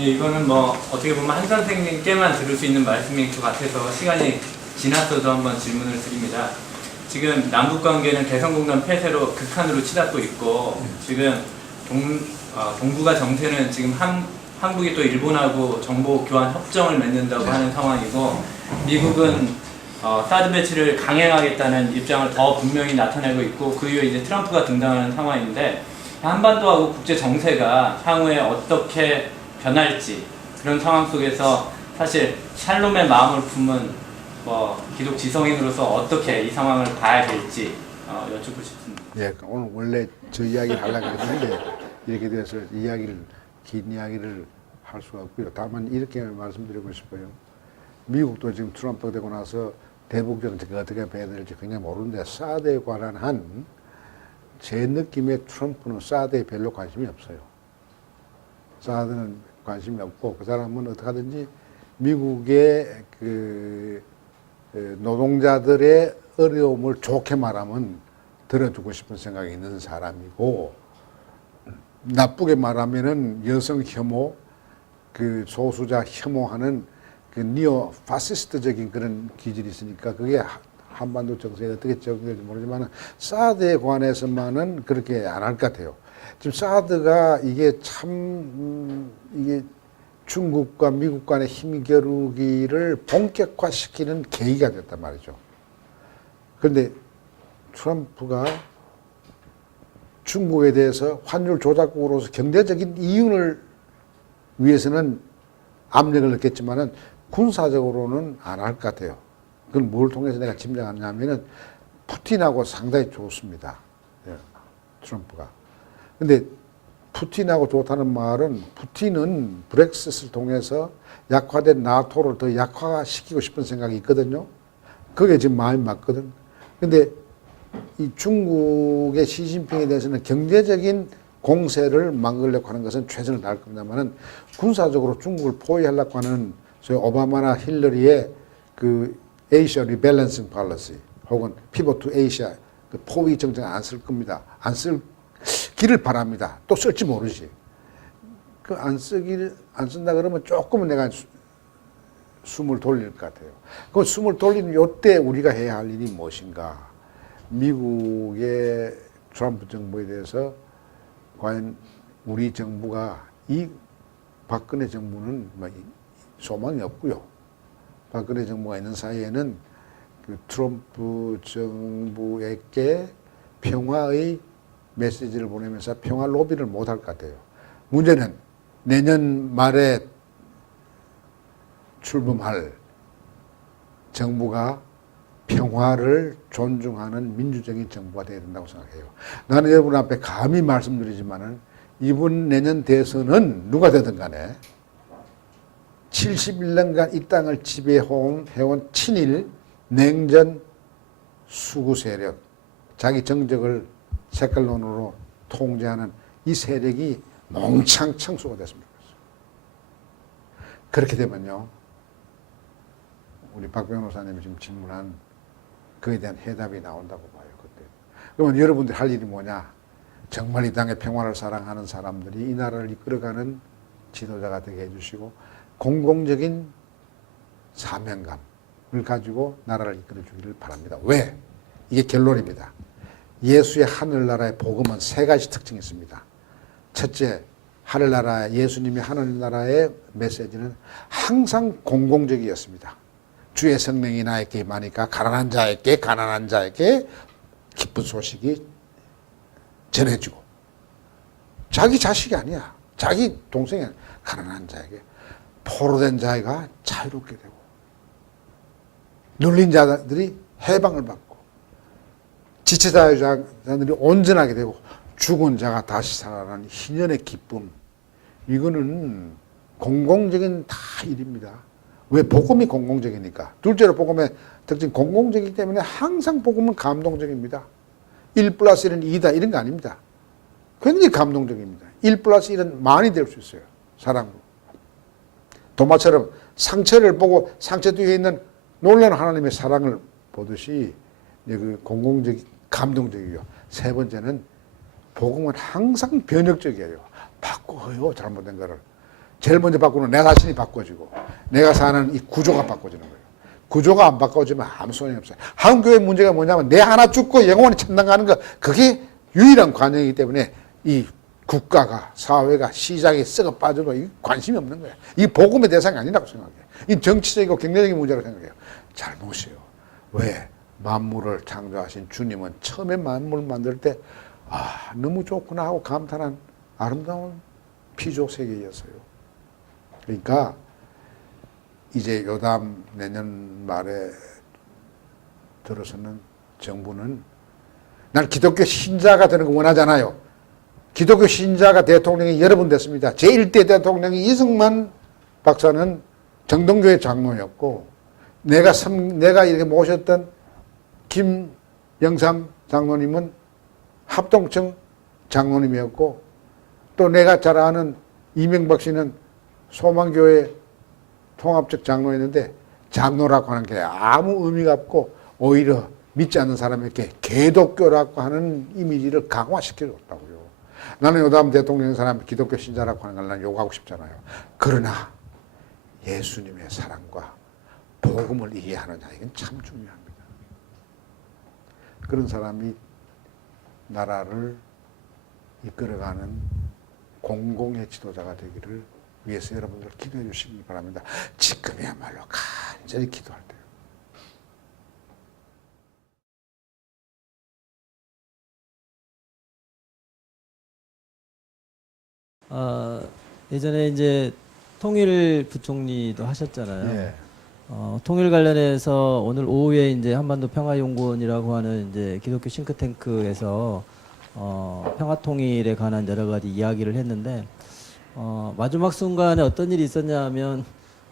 예, 이거는 뭐 어떻게 보면 한 선생님께만 들을 수 있는 말씀일 것 같아서 시간이 지났어도 한번 질문을 드립니다. 지금 남북 관계는 개성공단 폐쇄로 극한으로 치닫고 있고 지금 동북아 정세는 지금 한국이 또 일본하고 정보 교환 협정을 맺는다고 하는 상황이고 미국은 사드 배치를 강행하겠다는 입장을 더 분명히 나타내고 있고 그 이후에 이제 트럼프가 등장하는 상황인데 한반도하고 국제 정세가 향후에 어떻게 변할지 그런 상황 속에서 사실 샬롬의 마음을 품은 기독 지성인으로서 어떻게 이 상황을 봐야 될지 여쭙고 싶습니다. 예, 오늘 원래 저 이야기를 하려고 했는데 이렇게 돼서 긴 이야기를 할 수가 없고요. 다만 이렇게 말씀드리고 싶어요. 미국도 지금 트럼프가 되고 나서 대북 정책을 어떻게 봐야 될지 그냥 모르는데 사드에 관한 제 느낌에 트럼프는 사드에 별로 관심이 없어요. 사드는 관심이 없고 그 사람은 어떻게 하든지 미국의 노동자들의 어려움을 좋게 말하면 들어주고 싶은 생각이 있는 사람이고 나쁘게 말하면은 여성 혐오, 소수자 혐오하는 니오 파시스트적인 그런 기질이 있으니까 그게 한반도 정세에 어떻게 적용될지 모르지만 사드에 관해서만은 그렇게 안 할 것 같아요. 지금 사드가 이게 이게 중국과 미국 간의 힘 겨루기를 본격화시키는 계기가 됐단 말이죠. 그런데 트럼프가 중국에 대해서 환율 조작국으로서 경제적인 이윤을 위해서는 압력을 넣겠지만은 군사적으로는 안 할 것 같아요. 그건 뭘 통해서 내가 짐작하냐면은 푸틴하고 상당히 좋습니다. 예, 트럼프가. 근데 푸틴하고 좋다는 말은 푸틴은 브렉시트를 통해서 약화된 나토를 더 약화시키고 싶은 생각이 있거든요. 그게 지금 마음이 맞거든. 근데 이 중국의 시진핑에 대해서는 경제적인 공세를 막으려고 하는 것은 최선을 다할 겁니다만은 군사적으로 중국을 포위하려고 하는 소위 오바마나 힐러리의 에이시아 리밸런싱 팔러시 혹은 피벗 투 에이시아 포위 정책 안 쓸 겁니다. 안 쓸기를 바랍니다. 또 쓸지 모르지. 안 쓴다 그러면 조금은 내가 숨을 돌릴 것 같아요. 그 숨을 돌리는 요때 우리가 해야 할 일이 무엇인가? 미국의 트럼프 정부에 대해서 과연 우리 정부가 이 박근혜 정부는 소망이 없고요. 박근혜 정부가 있는 사이에는 트럼프 정부에게 평화의 메시지를 보내면서 평화 로비를 못할 것 같아요. 문제는 내년 말에 출범할 정부가 평화를 존중하는 민주적인 정부가 되어야 된다고 생각해요. 나는 여러분 앞에 감히 말씀드리지만은 이번 내년 대선은 누가 되든 간에 71년간 이 땅을 지배해온 친일 냉전 수구 세력, 자기 정적을 색깔론으로 통제하는 이 세력이 몽창 청소가 됐으면 좋겠어요. 그렇게 되면요, 우리 박 변호사님이 지금 질문한 그에 대한 해답이 나온다고 봐요. 그때. 그러면 여러분들이 할 일이 뭐냐? 정말 이 땅의 평화를 사랑하는 사람들이 이 나라를 이끌어가는 지도자가 되게 해주시고 공공적인 사명감을 가지고 나라를 이끌어 주기를 바랍니다. 왜? 이게 결론입니다. 예수의 하늘나라의 복음은 세 가지 특징이 있습니다. 첫째, 하늘나라, 예수님의 하늘나라의 메시지는 항상 공공적이었습니다. 주의 성령이 나에게 임하니까 가난한 자에게 기쁜 소식이 전해지고 자기 자식이 아니야. 자기 동생이 아니야. 가난한 자에게 포로된 자가 자유롭게 되고 눌린 자들이 해방을 받고 지체자들이 온전하게 되고 죽은 자가 다시 살아나는 희년의 기쁨. 이거는 공공적인 다 일입니다. 왜? 복음이 공공적이니까. 둘째로 복음의 특징 공공적이기 때문에 항상 복음은 감동적입니다. 1+1은 2다 이런 거 아닙니다. 굉장히 감동적입니다. 1+1은 많이 될 수 있어요. 사랑으로. 도마처럼 상처를 보고 상처 뒤에 있는 놀라운 하나님의 사랑을 보듯이 감동적이에요. 세 번째는 복음은 항상 변혁적이에요. 바꿔요, 잘못된 거를. 제일 먼저 바꾸는 내 자신이 바꿔지고 내가 사는 이 구조가 바꿔지는 거예요. 구조가 안 바꿔지면 아무 소용이 없어요. 한국교회 문제가 뭐냐면 내 하나 죽고 영원히 천당 가는 거 그게 유일한 관행이기 때문에 이 국가가 사회가 시장이 썩어 빠져도 이 관심이 없는 거예요. 이 복음의 대상이 아니라고 생각해요. 이 정치적이고 경제적인 문제라고 생각해요. 잘못이에요. 왜? 만물을 창조하신 주님은 처음에 만물을 만들 때 너무 좋구나 하고 감탄한 아름다운 피조 세계였어요. 그러니까 이제 요담 내년 말에 들어서는 정부는 난 기독교 신자가 되는 거 원하잖아요. 기독교 신자가 대통령이 여러 번 됐습니다. 제1대 대통령이 이승만 박사는 정동교회 장로였고 내가 이렇게 모셨던 김영삼 장로님은 합동청 장로님이었고 또 내가 잘 아는 이명박 씨는 소망교회 통합적 장로였는데 장로라고 하는 게 아무 의미가 없고 오히려 믿지 않는 사람에게 개독교라고 하는 이미지를 강화시켜줬다고요. 나는 요담 대통령 사람 기독교 신자라고 하는 걸 난 욕하고 싶잖아요. 그러나 예수님의 사랑과 복음을 이해하느냐 이건 참 중요합니다. 그런 사람이 나라를 이끌어가는 공공의 지도자가 되기를 위해서 여러분들 기도해 주시기 바랍니다. 지금이야말로 간절히 기도할 때요. 예전에 이제 통일 부총리도 하셨잖아요. 예. 통일 관련해서 오늘 오후에 이제 한반도 평화연구원이라고 하는 이제 기독교 싱크탱크에서 평화 통일에 관한 여러 가지 이야기를 했는데 마지막 순간에 어떤 일이 있었냐면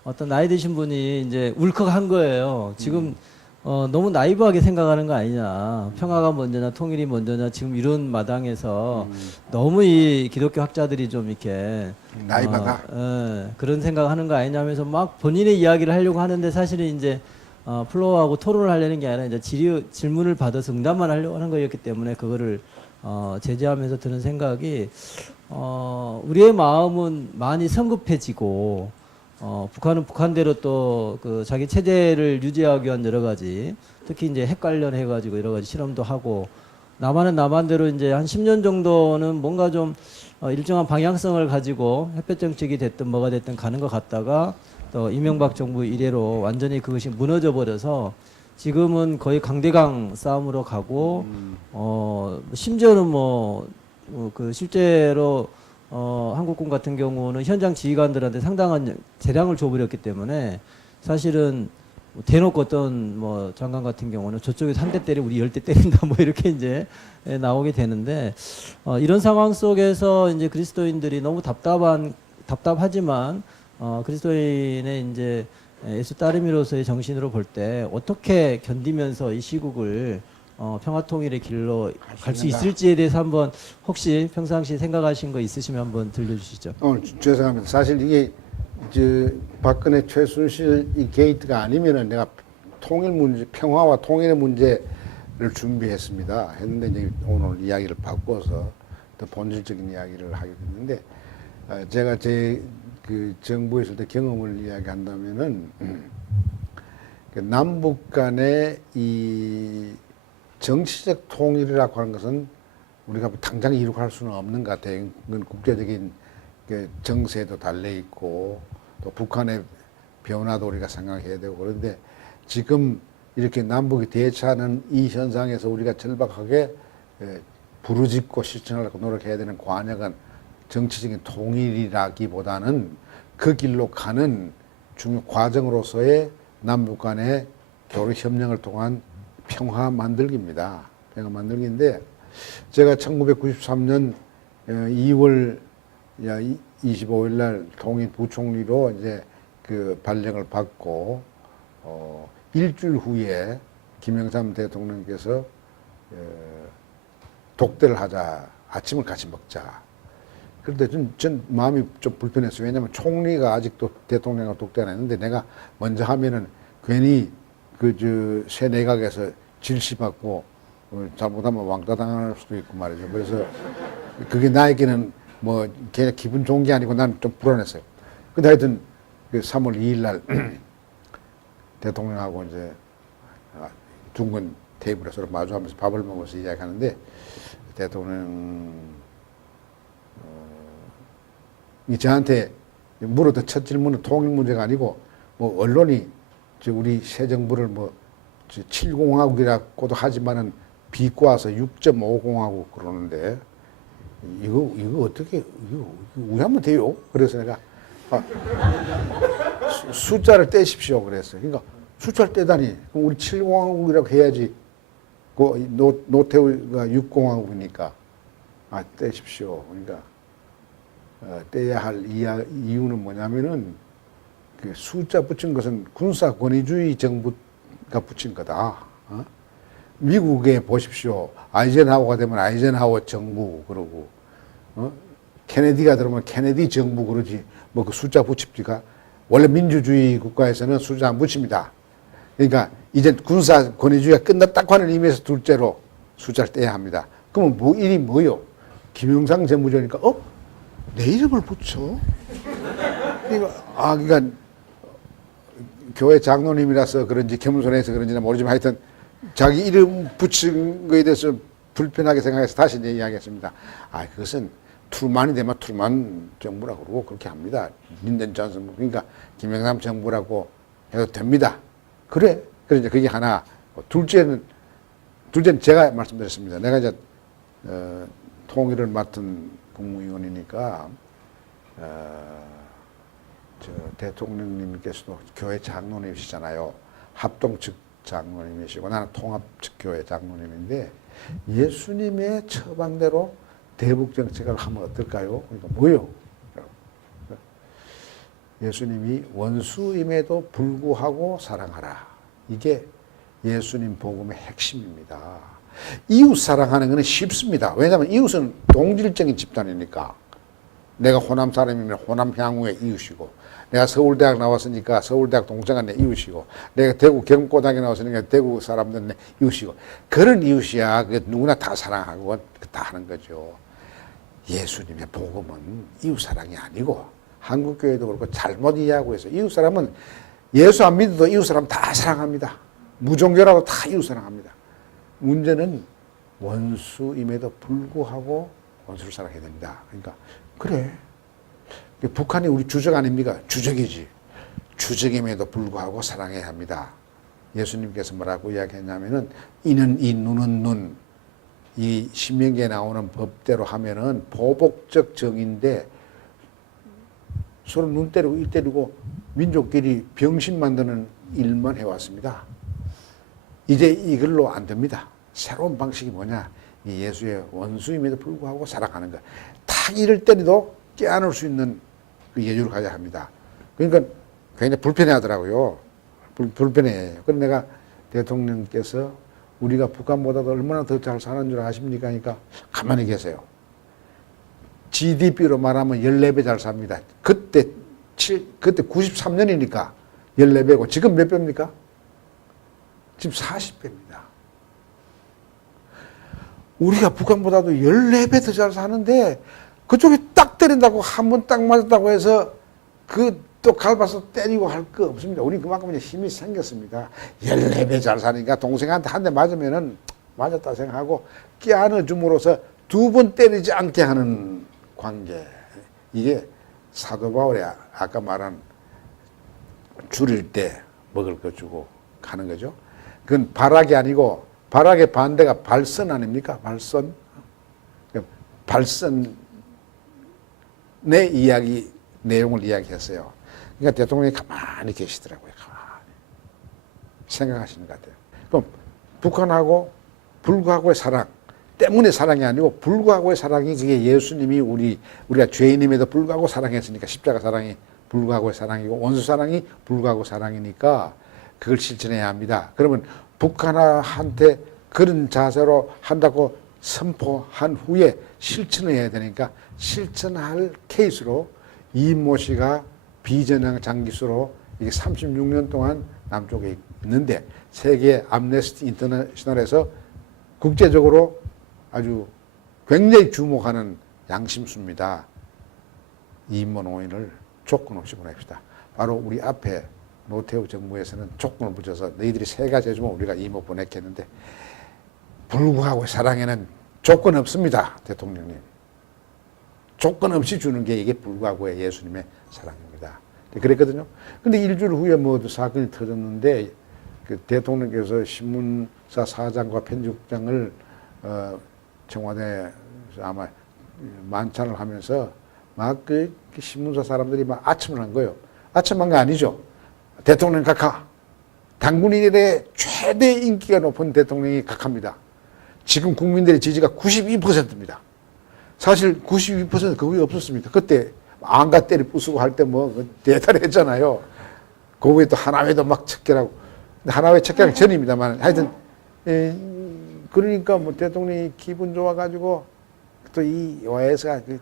어떤 나이 드신 분이 이제 울컥한 거예요. 지금 너무 나이브하게 생각하는 거 아니냐. 평화가 먼저냐 통일이 먼저냐 지금 이런 마당에서 너무 이 기독교 학자들이 좀 이렇게 나이브하다. 그런 생각하는 거 아니냐면서 막 본인의 이야기를 하려고 하는데 사실은 이제 플로어하고 토론을 하려는 게 아니라 이제 질문을 받아서 응답만 하려고 하는 거였기 때문에 그거를 제지하면서 드는 생각이 우리의 마음은 많이 성급해지고 북한은 북한대로 또 그 자기 체제를 유지하기 위한 여러 가지 특히 이제 핵 관련해 가지고 여러 가지 실험도 하고 남한은 남한대로 이제 한 10년 정도는 뭔가 좀 일정한 방향성을 가지고 햇볕 정책이 됐든 뭐가 됐든 가는 것 같다가 또 이명박 정부 이래로 완전히 그것이 무너져 버려서 지금은 거의 강대강 싸움으로 가고 심지어는 그 실제로 한국군 같은 경우는 현장 지휘관들한테 상당한 재량을 줘버렸기 때문에 사실은 대놓고 어떤 장관 같은 경우는 저쪽에서 한 대 때리고 우리 10대 때린다 이렇게 이제 나오게 되는데 이런 상황 속에서 이제 그리스도인들이 너무 답답하지만 그리스도인의 이제 예수 따름이로서의 정신으로 볼 때 어떻게 견디면서 이 시국을 평화통일의 길로 갈 수 있을지에 대해서 한번 혹시 평상시 생각하신 거 있으시면 한번 들려주시죠. 죄송합니다. 사실 이게 박근혜 최순실 이 게이트가 아니면은 내가 통일 문제, 평화와 통일의 문제를 준비했습니다. 했는데 이제 오늘 이야기를 바꿔서 더 본질적인 이야기를 하게 됐는데 제가 그 정부에 있을 때 경험을 이야기한다면은 남북 간의 이 정치적 통일이라고 하는 것은 우리가 당장 이룩할 수는 없는 것 같아요. 그건 국제적인 정세도 달려 있고 또 북한의 변화도 우리가 생각해야 되고 그런데 지금 이렇게 남북이 대치하는 이 현상에서 우리가 절박하게 부르짖고 실천하려고 노력해야 되는 관역은 정치적인 통일이라기보다는 그 길로 가는 중요 과정으로서의 남북 간의 교류 협력을 통한 평화 만들기입니다. 평화 만들기인데 제가 1993년 2월 25일 날 통일 부총리로 이제 그 발령을 받고 일주일 후에 김영삼 대통령께서 독대를 하자. 아침을 같이 먹자. 그런데 전 마음이 좀 불편했어요. 왜냐하면 총리가 아직도 대통령과 독대 안 했는데 내가 먼저 하면은 괜히 새 내각에서 질시받고 잘못하면 왕따 당할 수도 있고 말이죠. 그래서 그게 나에게는 걔 기분 좋은 게 아니고 난 좀 불안했어요. 근데 하여튼 그 3월 2일 날 대통령하고 이제 둥근 테이블에 서로 마주하면서 밥을 먹어서 이야기하는데 대통령 이 저한테 물었던 첫 질문은 통일 문제가 아니고 뭐 언론이 우리 새 정부를 뭐 7공화국이라고도 하지만은 비꼬아서 6.5공화국 그러는데 이거 어떻게 이거 우회하면 돼요? 그래서 내가 숫자를 떼십시오 그랬어요. 그러니까 숫자를 떼다니 그럼 우리 7공화국이라고 해야지 그 노태우가 6공화국이니까 떼십시오. 그러니까 떼야 할 이유는 뭐냐면은 그 숫자 붙인 것은 군사 권위주의 정부가 붙인 거다. 미국에 보십시오. 아이젠하워가 되면 아이젠하워 정부 그러고 케네디가 들어오면 케네디 정부 그러지 뭐 그 숫자 붙입니까? 원래 민주주의 국가에서는 숫자 안 붙입니다. 그러니까 이제 군사 권위주의가 끝났다고 하는 의미에서 둘째로 숫자를 떼야 합니다. 그러면 뭐 일이 뭐요? 김영삼 정부조니까 내 이름을 붙여? 그러니까 교회 장로님이라서 그런지 겸손해서 그런지는 모르지만 하여튼 자기 이름 붙인 거에 대해서 불편하게 생각해서 다시 이제 이야기했습니다. 그것은 트루만이 되면 트루만 정부라고 그러고 그렇게 합니다. 린던 존슨 그러니까 김영삼 정부라고 해도 됩니다. 그래. 그래서 이제 그게 하나. 둘째는 제가 말씀드렸습니다. 내가 이제 통일을 맡은 국무위원이니까 저 대통령님께서도 교회 장로님이시잖아요. 합동 측 장로님이시고 나는 통합 측 교회 장로님인데 예수님의 처방대로 대북 정책을 하면 어떨까요? 그러니까 뭐요? 예수님이 원수임에도 불구하고 사랑하라. 이게 예수님 복음의 핵심입니다. 이웃 사랑하는 것은 쉽습니다. 왜냐하면 이웃은 동질적인 집단이니까. 내가 호남 사람이면 호남 향후의 이웃이고 내가 서울대학 나왔으니까 서울대학 동창은 내 이웃이고 내가 대구 경고등학교 나왔으니까 대구 사람들은 내 이웃이고 그런 이웃이야. 그 누구나 다 사랑하고 다 하는 거죠. 예수님의 복음은 이웃 사랑이 아니고 한국교회도 그렇고 잘못 이해하고 해서 이웃 사람은 예수 안 믿어도 이웃 사람 다 사랑합니다. 무종교라도 다 이웃 사랑합니다. 문제는 원수임에도 불구하고 원수를 사랑해야 됩니다. 그러니까 그래. 북한이 우리 주적 아닙니까? 주적이지. 주적임에도 불구하고 사랑해야 합니다. 예수님께서 뭐라고 이야기했냐면은 이는 이 눈은 눈. 이 신명기에 나오는 법대로 하면은 보복적 정인데 서로 눈 때리고 일 때리고 민족끼리 병신 만드는 일만 해왔습니다. 이제 이걸로 안 됩니다. 새로운 방식이 뭐냐? 이 예수의 원수임에도 불구하고 사랑하는 것. 타기를 때리도 깨안을 수 있는 그 여유를 가져야 합니다. 그러니까 굉장히 불편해 하더라고요. 불편해. 그래서 내가 대통령께서 우리가 북한보다도 얼마나 더 잘 사는 줄 아십니까? 그러니까 가만히 계세요. GDP로 말하면 14배 잘 삽니다. 그때 93년이니까 14배고 지금 몇 배입니까? 지금 40배입니다. 우리가 북한보다도 14배 더 잘 사는데 그쪽이 딱 때린다고 한 번 딱 맞았다고 해서 그 또 갈바서 때리고 할 거 없습니다. 우리 그만큼 이제 힘이 생겼습니다. 14배 잘 사니까 동생한테 한 대 맞으면은 맞았다 생각하고 끼안어 줌으로써 두 번 때리지 않게 하는 관계. 이게 사도 바울이 아까 말한 줄일 때 먹을 거 주고 가는 거죠. 그건 발악이 아니고 발악의 반대가 발선 아닙니까? 발선. 발선의 내용을 이야기했어요. 그러니까 대통령이 가만히 계시더라고요. 가만히. 생각하시는 것 같아요. 그럼 북한하고 불구하고의 사랑 때문에 사랑이 아니고 불구하고의 사랑이 그게 예수님이 우리가 죄인임에도 불구하고 사랑했으니까 십자가 사랑이 불구하고의 사랑이고 원수 사랑이 불구하고 사랑이니까 그걸 실천해야 합니다. 그러면 북한한테 그런 자세로 한다고 선포한 후에 실천을 해야 되니까 실천할 케이스로 이인모 씨가 비전향 장기수로 이게 36년 동안 남쪽에 있는데 세계 암네스티 인터내셔널에서 국제적으로 아주 굉장히 주목하는 양심수입니다. 이인모 노인을 조건 없이 보냅시다. 바로 우리 앞에 노태우 정부에서는 조건을 붙여서 너희들이 세 가지 해주면 우리가 이모 보냈겠는데 불구하고 사랑에는 조건 없습니다. 대통령님. 조건 없이 주는 게 이게 불구하고의 예수님의 사랑입니다. 그랬거든요. 근데 일주일 후에 뭐 사건이 터졌는데 그 대통령께서 신문사 사장과 편집국장을 청와대에서 아마 만찬을 하면서 막 그 신문사 사람들이 막 아첨을 한 거예요. 아첨한 거 아니죠. 대통령 각하. 당군 이래 최대 인기가 높은 대통령이 각하입니다. 지금 국민들의 지지가 92%입니다. 사실 92% 그게 없었습니다. 그때 안가 때리 부수고 할 때 뭐 대단했잖아요. 그 후에 또 하나회도 막 척결하고. 하나회 척결하기 전입니다만 하여튼 그러니까 뭐 대통령이 기분 좋아가지고 또 이 OS가 그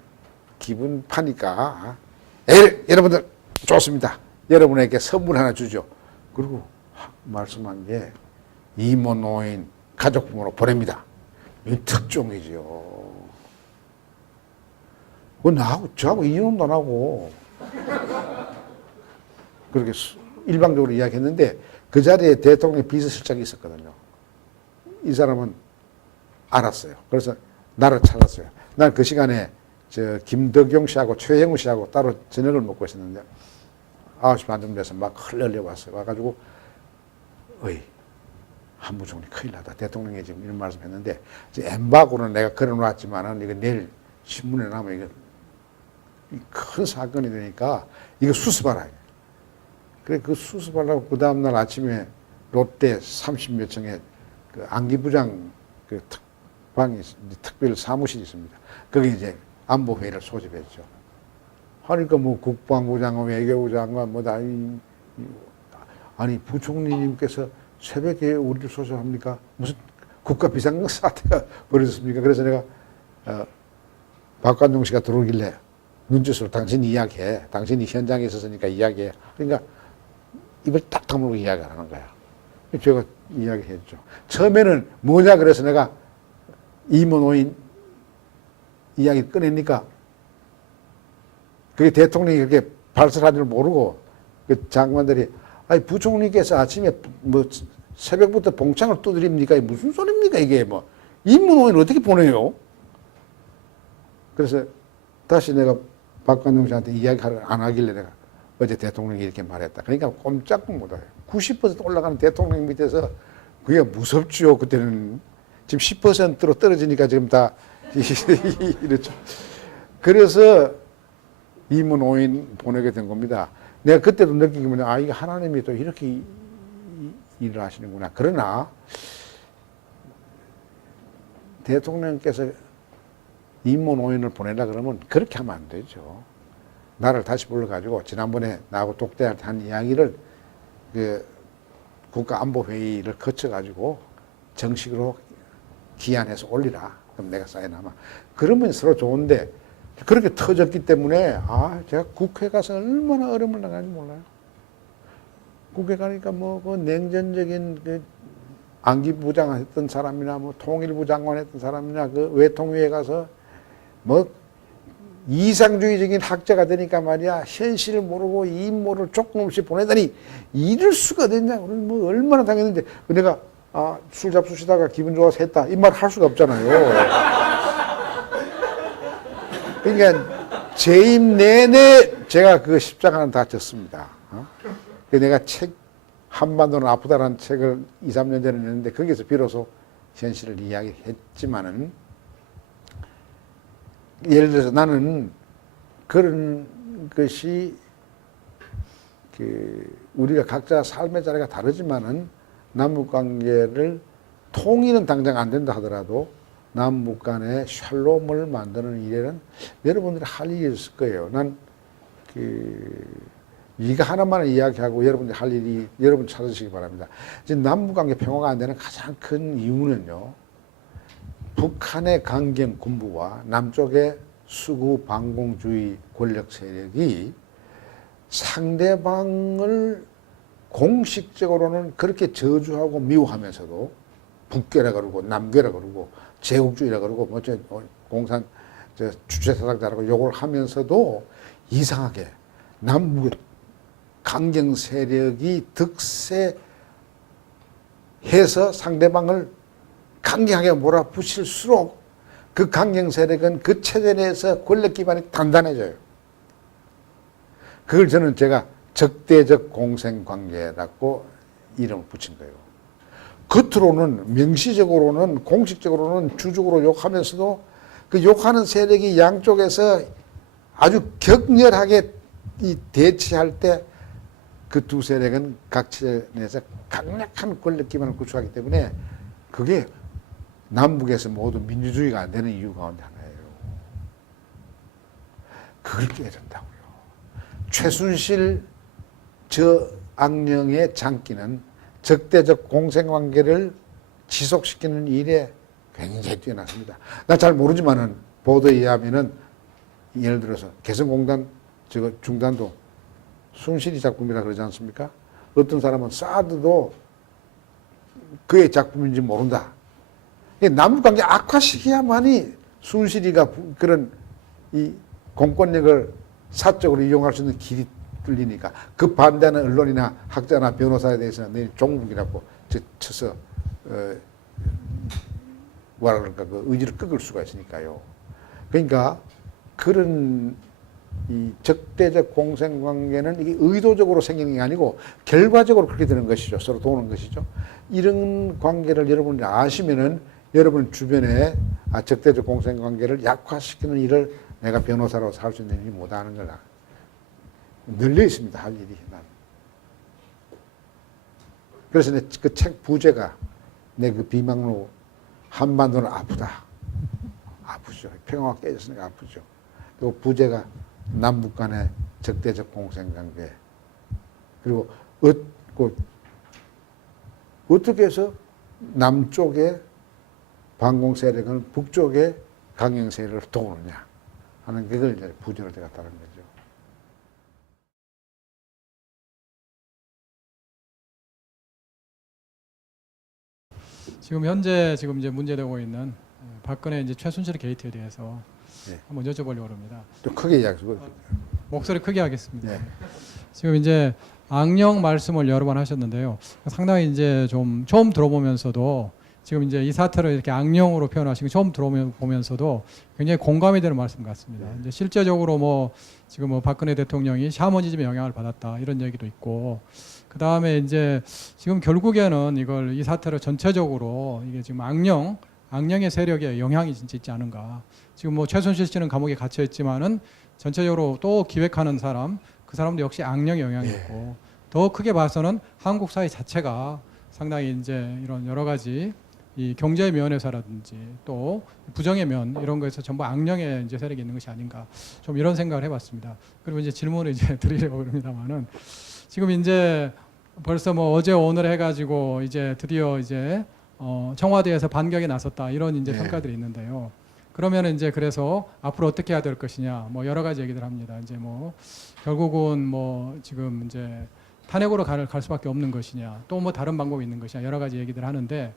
기분 파니까 여러분들 좋습니다. 여러분에게 선물 하나 주죠. 그리고 말씀한 게 이모 노인 가족 부모로 보냅니다. 이 특종이죠. 그 나하고 저하고 이혼도 안 하고 그렇게 일방적으로 이야기했는데 그 자리에 대통령 비서실장이 있었거든요. 이 사람은 알았어요. 그래서 나를 찾았어요. 난 그 시간에 저 김덕용 씨하고 최영우 씨하고 따로 저녁을 먹고 있었는데 9시 반쯤 돼서 막 흘러려 왔어요. 와가지고 어이 한무총리 큰일 나다. 대통령이 지금 이런 말씀했는데 엠바고는 내가 걸어놨지만은 이거 내일 신문에 나면 이거 큰 사건이 되니까 이거 수습하라. 그래 그 수습하려고 그 다음날 아침에 롯데 30몇 층에 그 안기부장 그 특방이 특별 사무실이 있습니다. 거기 이제 안보회의를 소집했죠. 하니까 뭐 국방부 장관, 외교부 장관 뭐다 아니 부총리님께서 새벽에 우리를 소집합니까? 무슨 국가 비상 사태가 벌어졌습니까? 그래서 내가 박관종 씨가 들어오길래 눈짓으로 당신이 이야기해. 당신이 현장에 있었으니까 이야기해. 그러니까 입을 딱 다물고 이야기를 하는 거야. 제가 이야기했죠. 처음에는 뭐냐 그래서 내가 이모 노인 이야기 꺼내니까 그게 대통령이 그렇게 발설한 줄 모르고 그 장관들이 아니 부총리께서 아침에 뭐 새벽부터 봉창을 두드립니까? 무슨 소리입니까 이게 뭐 이모 노인을 어떻게 보내요? 그래서 다시 내가 박관종 씨한테 이야기를 안 하길래 내가 어제 대통령이 이렇게 말했다. 그러니까 꼼짝도 못해요. 90% 올라가는 대통령 밑에서 그게 무섭죠. 그때는 지금 10%로 떨어지니까 지금 다 이렇죠. 그래서 이문 오인 보내게 된 겁니다. 내가 그때도 느낀 게 뭐냐. 아, 이게 하나님이 또 이렇게 일을 하시는구나. 그러나 대통령께서 이문 오인을 보내라 그러면 그렇게 하면 안 되죠. 나를 다시 불러가지고 지난번에 나하고 독대할 때 한 이야기를 그 국가안보회의를 거쳐가지고 정식으로 기한해서 올리라. 그럼 내가 사인하면. 그러면 서로 좋은데 그렇게 터졌기 때문에 아 제가 국회 가서 얼마나 어려움을 당하는지 몰라요. 국회 가니까 뭐 그 냉전적인 그 안기부 장관 했던 사람이나 뭐 통일부 장관 했던 사람이나 그 외통위에 가서 뭐 이상주의적인 학자가 되니까 말이야 현실을 모르고 임무를 조금 없이 보내다니 이럴 수가 됐냐. 뭐 얼마나 당했는데 내가 아, 술 잡수시다가 기분 좋아서 했다 이 말 할 수가 없잖아요. 그러니까 재임 내내 제가 그 십자가는 다 졌습니다. 내가 책 한반도는 아프다라는 책을 2, 3년 전에 냈는데 거기서 비로소 현실을 이야기했지만은 예를 들어서 나는 그런 것이 그 우리가 각자 삶의 자리가 다르지만은 남북 관계를 통일은 당장 안 된다 하더라도 남북 간의 샬롬을 만드는 일에는 여러분들이 할 일이 있을 거예요. 난 이거 하나만 이야기하고 여러분들이 할 일이 여러분 찾으시기 바랍니다. 지금 남북 관계 평화가 안 되는 가장 큰 이유는요. 북한의 강경 군부와 남쪽의 수구 반공주의 권력 세력이 상대방을 공식적으로는 그렇게 저주하고 미워하면서도 북괴라 그러고 남괴라 그러고 제국주의라 그러고 뭐 공산 주체사상자라고 욕을 하면서도 이상하게 남북 강경 세력이 득세해서 상대방을 강경하게 몰아붙일수록 그 강경 세력은 그 체제 내에서 권력 기반이 단단해져요. 그걸 제가 적대적 공생관계라고 이름을 붙인 거예요. 겉으로는 명시적으로는 공식적으로는 주적으로 욕하면서도 그 욕하는 세력이 양쪽에서 아주 격렬하게 대치할 때 그 두 세력은 각 체제 내에서 강력한 권력 기반을 구축하기 때문에 그게 남북에서 모두 민주주의가 안 되는 이유 가운데 하나예요. 그걸 깨야 된다고요. 최순실 저 악령의 장기는 적대적 공생관계를 지속시키는 일에 굉장히 뛰어났습니다. 나 잘 모르지만은 보도에 의하면은 예를 들어서 개성공단 저거 중단도 순실이 작품이라 그러지 않습니까? 어떤 사람은 사드도 그의 작품인지 모른다. 남북관계 악화시켜야만이 순실이가 그런 이 공권력을 사적으로 이용할 수 있는 길이 뚫리니까 그 반대하는 언론이나 학자나 변호사에 대해서는 내 종북이라고 쳐서 뭐라 그럴까 그 의지를 꺾을 수가 있으니까요. 그러니까 그런 이 적대적 공생관계는 이게 의도적으로 생기는 게 아니고 결과적으로 그렇게 되는 것이죠. 서로 도는 것이죠. 이런 관계를 여러분이 아시면은 여러분 주변에 적대적 공생관계를 약화시키는 일을 내가 변호사로서 할 수 있는 일이 못하는 거라. 널려 있습니다. 할 일이. 난. 그래서 내 그 책 부제가 내 그 비망로 한반도는 아프다. 아프죠. 평화가 깨졌으니까 아프죠. 그리고 부제가 남북 간의 적대적 공생관계. 그리고 어떻게 해서 남쪽의 반공 세력은 북쪽의 강경 세력을 도우느냐 하는 그걸 이제 부제로 제가 따른 거죠. 지금 현재 이제 문제되고 있는 박근혜 이제 최순실 게이트에 대해서 네. 한번 여쭤보려고 합니다. 좀 크게 이야기하시고. 목소리 크게 하겠습니다. 네. 지금 이제 악령 말씀을 여러 번 하셨는데요. 상당히 이제 좀 처음 들어보면서도 지금 이제 이 사태를 이렇게 악령으로 표현하시고 처음 들어보면서도 굉장히 공감이 되는 말씀 같습니다. 이제 실제적으로 뭐 지금 뭐 박근혜 대통령이 샤머니즘의 영향을 받았다 이런 얘기도 있고 그 다음에 이제 지금 결국에는 이 사태를 전체적으로 이게 지금 악령의 세력에 영향이 진짜 있지 않은가. 지금 뭐 최순실 씨는 감옥에 갇혀 있지만은 전체적으로 또 기획하는 사람, 그 사람도 역시 악령의 영향이 있고 더 크게 봐서는 한국 사회 자체가 상당히 이제 이런 여러 가지 이 경제 면에서라든지 또 부정의 면 이런 거에서 전부 악령의 이제 세력이 있는 것이 아닌가 좀 이런 생각을 해봤습니다. 그리고 이제 질문을 이제 드리려고 합니다만은 지금 이제 벌써 뭐 어제 오늘 해가지고 이제 드디어 이제 청와대에서 반격에 나섰다 이런 이제 평가들이 있는데요. 그러면 이제 그래서 앞으로 어떻게 해야 될 것이냐 뭐 여러 가지 얘기들 합니다. 이제 뭐 결국은 뭐 지금 이제 탄핵으로 갈 수밖에 없는 것이냐 또 뭐 다른 방법이 있는 것이냐 여러 가지 얘기들 하는데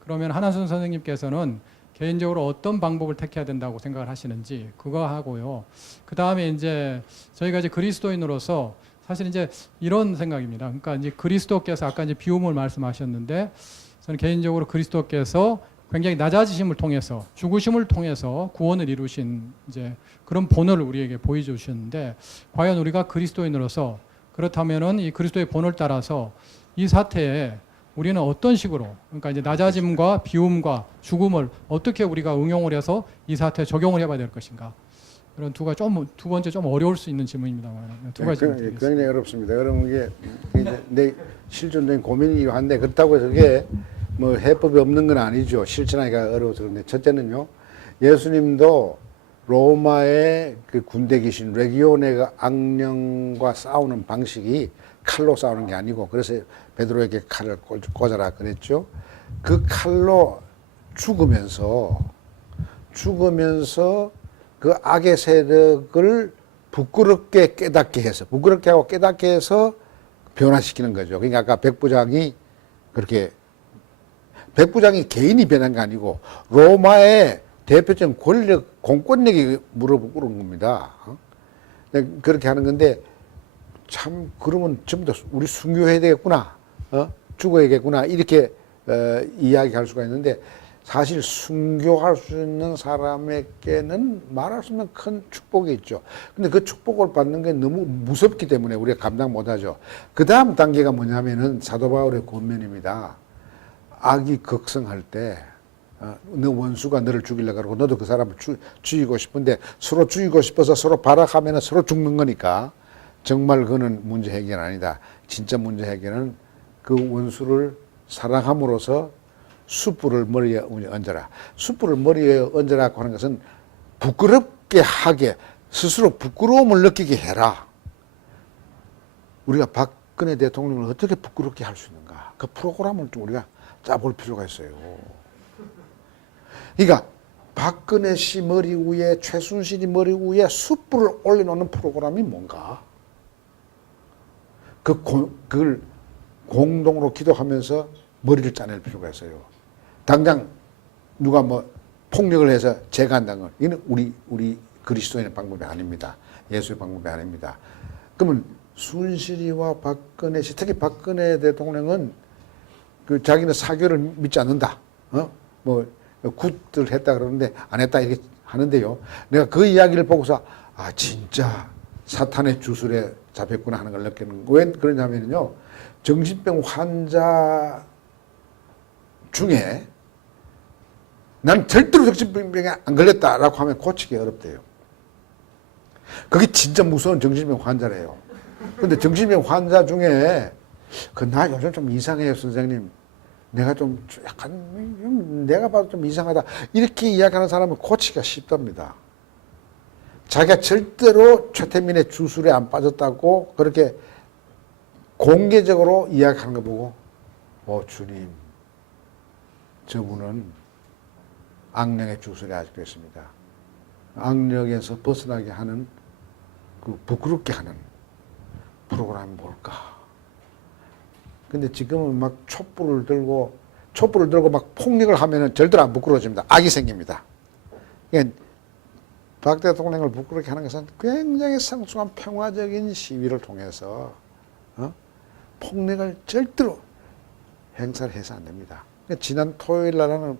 그러면 한한순 선생님께서는 개인적으로 어떤 방법을 택해야 된다고 생각을 하시는지 그거 하고요. 그 다음에 이제 저희가 이제 그리스도인으로서 사실 이제 이런 생각입니다. 그러니까 이제 그리스도께서 아까 이제 비움을 말씀하셨는데 저는 개인적으로 그리스도께서 굉장히 낮아지심을 통해서 죽으심을 통해서 구원을 이루신 이제 그런 본을 우리에게 보여주셨는데 과연 우리가 그리스도인으로서 그렇다면은 이 그리스도의 본을 따라서 이 사태에 우리는 어떤 식으로 그러니까 이제 낮아짐과 비움과 죽음을 어떻게 우리가 응용을 해서 이 사태에 적용을 해봐야 될 것인가 이런 두 번째 좀 어려울 수 있는 질문입니다만 두 가지 드리겠습니다. 굉장히 어렵습니다. 어려운 게 내 실존적인 고민이기도 한데 그렇다고 해서 그게 뭐 해법이 없는 건 아니죠. 실천하기가 어려워서 그런데 첫째는요. 예수님도 로마의 그 군대 귀신 레기오네가 악령과 싸우는 방식이 칼로 싸우는 게 아니고 그래서 베드로에게 칼을 꽂아라 그랬죠. 그 칼로 죽으면서 그 악의 세력을 부끄럽게 하고 깨닫게 해서 변화시키는 거죠. 그러니까 아까 백부장이 개인이 변한 게 아니고 로마의 대표적인 권력, 공권력이 물어보는 겁니다. 그렇게 하는 건데 참 그러면 전부 다 우리 순교해야 되겠구나, 죽어야겠구나 이렇게 이야기할 수가 있는데 사실 순교할 수 있는 사람에게는 말할 수 없는 큰 축복이 있죠. 근데 그 축복을 받는 게 너무 무섭기 때문에 우리가 감당 못하죠. 그 다음 단계가 뭐냐면은 사도 바울의 권면입니다. 악이 극성할 때 너 원수가 너를 죽이려고 하고 너도 그 사람을 죽이고 싶은데 서로 죽이고 싶어서 서로 발악하면 서로 죽는 거니까 정말 그거는 문제 해결 아니다. 진짜 문제 해결은 그 원수를 사랑함으로써 숯불을 머리에 얹어라. 숯불을 머리에 얹으라고 하는 것은 부끄럽게 하게, 스스로 부끄러움을 느끼게 해라. 우리가 박근혜 대통령을 어떻게 부끄럽게 할 수 있는가? 그 프로그램을 좀 우리가 짜볼 필요가 있어요. 그러니까 박근혜 씨 머리 위에, 최순실이 머리 위에 숯불을 올려놓는 프로그램이 뭔가? 그걸 공동으로 기도하면서 머리를 짜낼 필요가 있어요. 당장 누가 뭐 폭력을 해서 제거한다는 건 이는 우리 그리스도인의 방법이 아닙니다. 예수의 방법이 아닙니다. 그러면 순실이와 박근혜 씨, 특히 박근혜 대통령은 그 자기는 사교를 믿지 않는다. 뭐 굿들 했다 그러는데 안 했다 이렇게 하는데요. 내가 그 이야기를 보고서 진짜 사탄의 주술에 잡혔구나 하는 걸 느끼는 거예요. 왜 그러냐면요. 정신병 환자 중에 난 절대로 정신병에 안 걸렸다라고 하면 고치기 어렵대요. 그게 진짜 무서운 정신병 환자래요. 근데 정신병 환자 중에 나 요즘 좀 이상해요, 선생님. 내가 좀 약간 내가 봐도 좀 이상하다. 이렇게 이야기하는 사람은 고치기가 쉽답니다. 자기가 절대로 최태민의 주술에 안 빠졌다고 그렇게 공개적으로 이야기하는 거 보고 주님, 저분은 악령의 주술에 아직도 있습니다. 악령에서 벗어나게 하는 그 부끄럽게 하는 프로그램이 뭘까? 근데 지금은 막 촛불을 들고 막 폭력을 하면은 절대로 안 부끄러워집니다. 악이 생깁니다. 그러니까 박 대통령을 부끄럽게 하는 것은 굉장히 상수한 평화적인 시위를 통해서 폭력을 절대로 행사를 해서 안 됩니다. 그러니까 지난 토요일 날은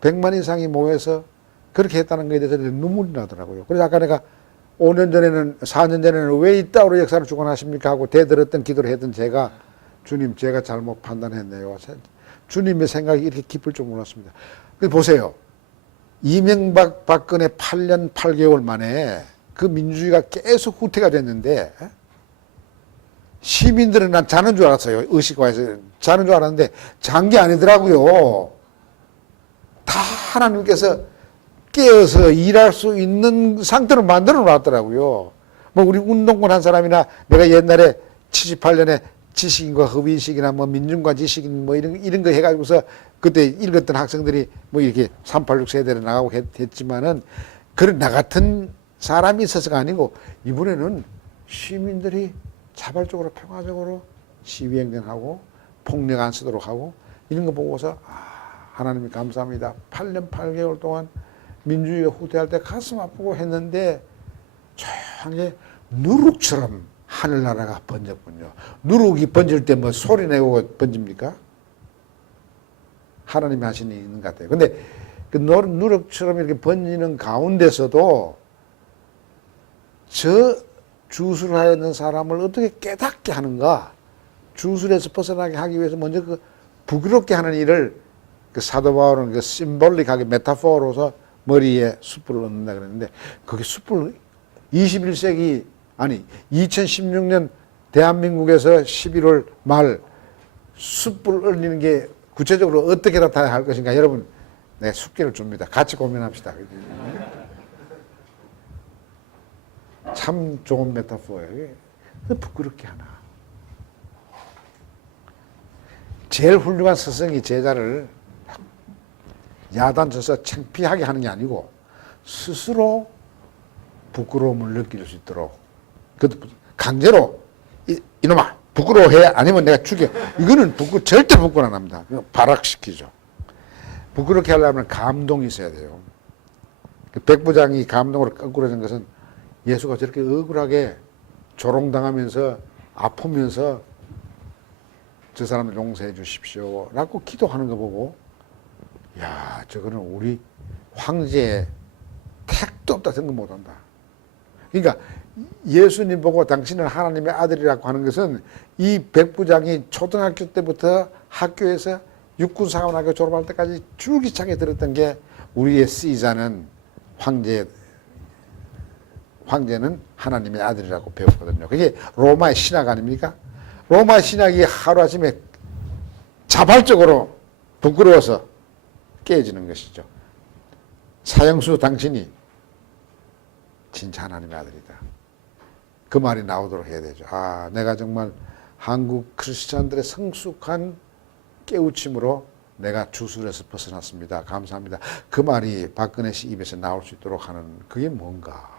100만 이상이 모여서 그렇게 했다는 것에 대해서 눈물이 나더라고요. 그래서 아까 내가 5년 전에는 4년 전에는 왜 이따위로 역사를 주관하십니까 하고 대들었던 기도를 했던 제가 주님 제가 잘못 판단했네요. 주님의 생각이 이렇게 깊을 줄 몰랐습니다. 보세요. 이명박 박근혜 8년 8개월 만에 그 민주주의가 계속 후퇴가 됐는데 시민들은 난 자는 줄 알았어요. 의식화해서 자는 줄 알았는데 잔 게 아니더라고요. 다 하나님께서 깨어서 일할 수 있는 상태로 만들어 놨더라고요. 뭐 우리 운동권 한 사람이나 내가 옛날에 78년에 지식인과 허위인식이나 뭐 민중과 지식인 뭐 이런 거 해가지고서 그때 읽었던 학생들이 뭐 이렇게 386 세대로 나가고 했지만은 그런 나 같은 사람이 있어서가 아니고 이번에는 시민들이 자발적으로 평화적으로 시위행동하고 폭력 안 쓰도록 하고 이런 거 보고서 하나님이 감사합니다. 8년 8개월 동안 민주주의가 후퇴할 때 가슴 아프고 했는데 조용히 누룩처럼 하늘나라가 번졌군요. 누룩이 번질 때 뭐 소리 내고 번집니까? 하나님이 하신 일이 있는 것 같아요. 근데 그 누룩처럼 이렇게 번지는 가운데서도 저 주술을 하여 있는 사람을 어떻게 깨닫게 하는가? 주술에서 벗어나게 하기 위해서 먼저 그 부끄럽게 하는 일을 그 사도 바울은 그 심볼릭하게 메타포로서 머리에 숯불을 넣는다 그랬는데 그게 숯불 21세기 아니 2016년 대한민국에서 11월 말 숯불을 얹는 게 구체적으로 어떻게 나타나야 할 것인가 여러분 네, 숙제를 줍니다. 같이 고민합시다. 참 좋은 메타포예요. 부끄럽게 하나. 제일 훌륭한 스승이 제자를 야단쳐서 창피하게 하는 게 아니고 스스로 부끄러움을 느낄 수 있도록 강제로 이놈아 부끄러워해 아니면 내가 죽여 이거는 절대 부끄러워 안 합니다. 발악시키죠. 부끄럽게 하려면 감동이 있어야 돼요. 백부장이 감동으로 거꾸러진 것은 예수가 저렇게 억울하게 조롱당하면서 아프면서 저 사람을 용서해 주십시오 라고 기도하는 거 보고, 야, 저거는 우리 황제의 택도 없다 생각 못한다. 그러니까 예수님 보고 당신은 하나님의 아들이라고 하는 것은 이 백부장이 초등학교 때부터 학교에서 육군사관학교 졸업할 때까지 줄기차게 들었던 게, 우리의 시자는 황제는 하나님의 아들이라고 배웠거든요. 그게 로마의 신학 아닙니까? 로마의 신학이 하루아침에 자발적으로 부끄러워서 깨지는 것이죠. 사형수 당신이 진짜 하나님의 아들이다. 그 말이 나오도록 해야 되죠. 아, 내가 정말 한국 크리스찬들의 성숙한 깨우침으로 내가 주술에서 벗어났습니다. 감사합니다. 그 말이 박근혜 씨 입에서 나올 수 있도록 하는, 그게 뭔가.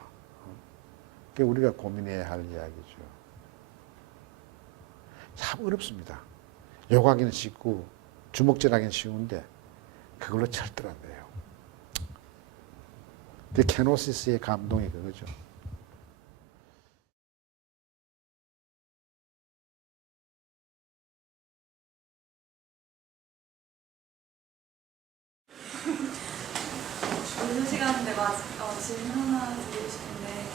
그게 우리가 고민해야 할 이야기죠. 참 어렵습니다. 욕하기는 쉽고 주먹질하기는 쉬운데 그걸로 절대로 안 돼요. 그 케노시스의 감동이 그거죠. 좋은 시간인데 질문 하나 드리고 싶은데,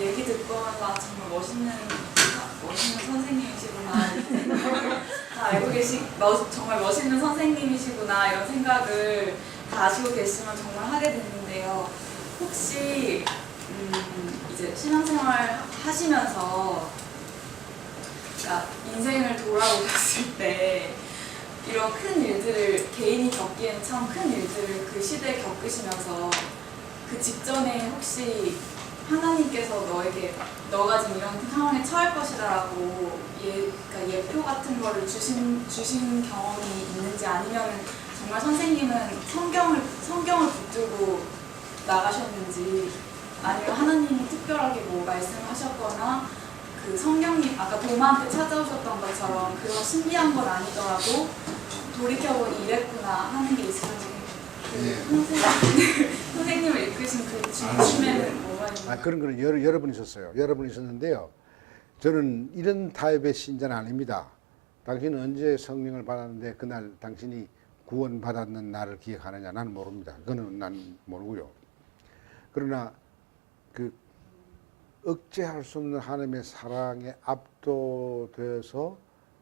얘기 듣고 하면 정말 멋있는 선생님이시구나 이런 생각을 다 알고 정말 멋있는 선생님이시구나 이런 생각을 다 아시고 계시면 정말 하게 됐는데요. 혹시 이제 신앙생활 하시면서, 그러니까 인생을 돌아보셨을 때 이런 큰 일들을, 개인이 겪기에는 참 큰 일들을 그 시대에 겪으시면서 그 직전에 혹시 하나님께서 너가 지금 이런 상황에 처할 것이다라고 그러니까 예표 같은 거를 주신 경험이 있는지, 아니면 정말 선생님은 성경을 붙들고 나가셨는지, 아니면 하나님이 특별하게 뭐 말씀하셨거나, 그 성령님 아까 도마한테 찾아오셨던 것처럼 그런 신비한 건 아니더라도 돌이켜보니 이랬구나 하는 게 있으신지, 선생님을 이끄신 그 중심에는 뭐가 있나요? 그런 거는 여러 분 있었어요. 여러 분 있었는데요. 저는 이런 타입의 신자는 아닙니다. 당신은 언제 성령을 받았는데 그날 당신이 구원받았는 날을 기억하느냐? 나는 모릅니다. 그거는 난 모르고요. 그러나 그 억제할 수 없는 하나님의 사랑에 압도되어서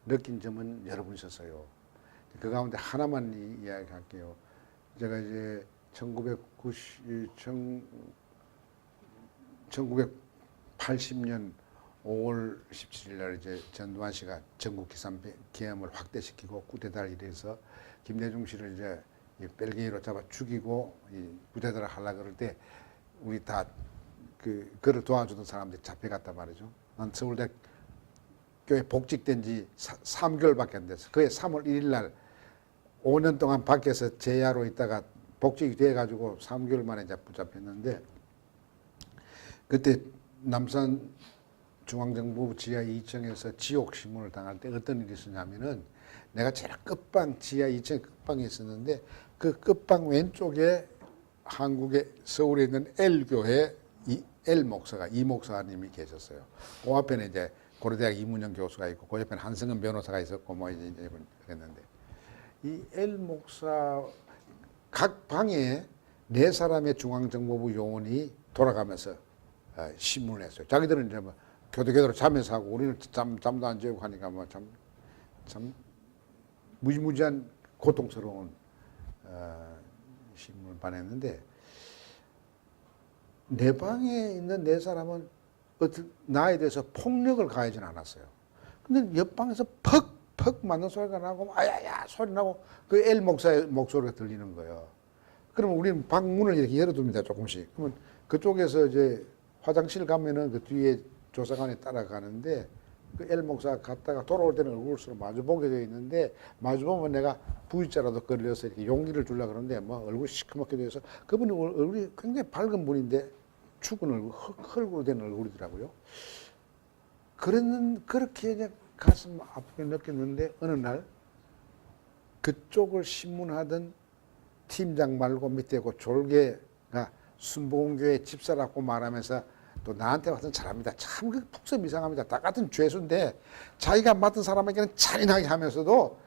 느낀 점은 여러 분 있었어요. 그 가운데 하나만 이야기할게요. 제가 이제 1980년 5월 17일 날 이제 전두환 씨가 전국 기념을 확대시키고 쿠데타를 일해서 김대중 씨를 이제 벨기에로 잡아 죽이고 쿠데타를 하려고 그럴 때 우리 다 그를 도와주던 사람들이 잡혀갔단 말이죠. 난 서울대 교회 복직된 지 3개월밖에 안 됐어. 그해 3월 1일 날 5년 동안 밖에서 제야로 있다가 복직이 돼가지고 3개월 만에 이제 붙잡혔는데, 그때 남산 중앙정부 지하 2층에서 지옥 신문을 당할 때 어떤 일이 있었냐면은, 내가 제일 끝방 지하 2층 끝방에 있었는데 그 끝방 왼쪽에 한국의 서울에 있는 L교회 L 목사가 이 목사님이 계셨어요. 그 앞에는 이제 고려대학 이문영 교수가 있고 그 옆에는 한승은 변호사가 있었고 뭐 이제 그랬는데, 이 L 목사 각 방에 4사람의 중앙정보부 요원이 돌아가면서 신문을 했어요. 자기들은 이제 뭐 교도로 자면서 하고 우리는 잠도 안 재우고 하니까 뭐 참 무지무지한 고통스러운 신문을 보냈는데, 내 방에 있는 4사람은 어떤 나에 대해서 폭력을 가하지는 않았어요. 근데 옆방에서 퍽퍽 맞는 소리가 나고 아야야 소리 나고 그 엘 목사의 목소리가 들리는 거예요. 그러면 우리는 방문을 이렇게 열어둡니다, 조금씩. 그러면 그쪽에서 이제 화장실 가면은 그 뒤에 조사관이 따라가는데, 그 엘 목사가 갔다가 돌아올 때는 얼굴을 마주보게 되어 있는데, 마주보면 내가 V자라도 걸려서 이렇게 용기를 주려고 그러는데 뭐 얼굴이 시커멓게 되어서, 그분이 얼굴이 굉장히 밝은 분인데 죽은 얼굴, 흙으로 된 얼굴이더라고요. 그렇게 이제 가슴 아프게 느꼈는데, 어느 날 그쪽을 신문하던 팀장 말고 밑에 그 졸개가 순복음교회 집사라고 말하면서 또 나한테 와서는 잘합니다. 참 그 폭설 이상합니다. 다 같은 죄수인데 자기가 맡은 사람에게는 잔인하게 하면서도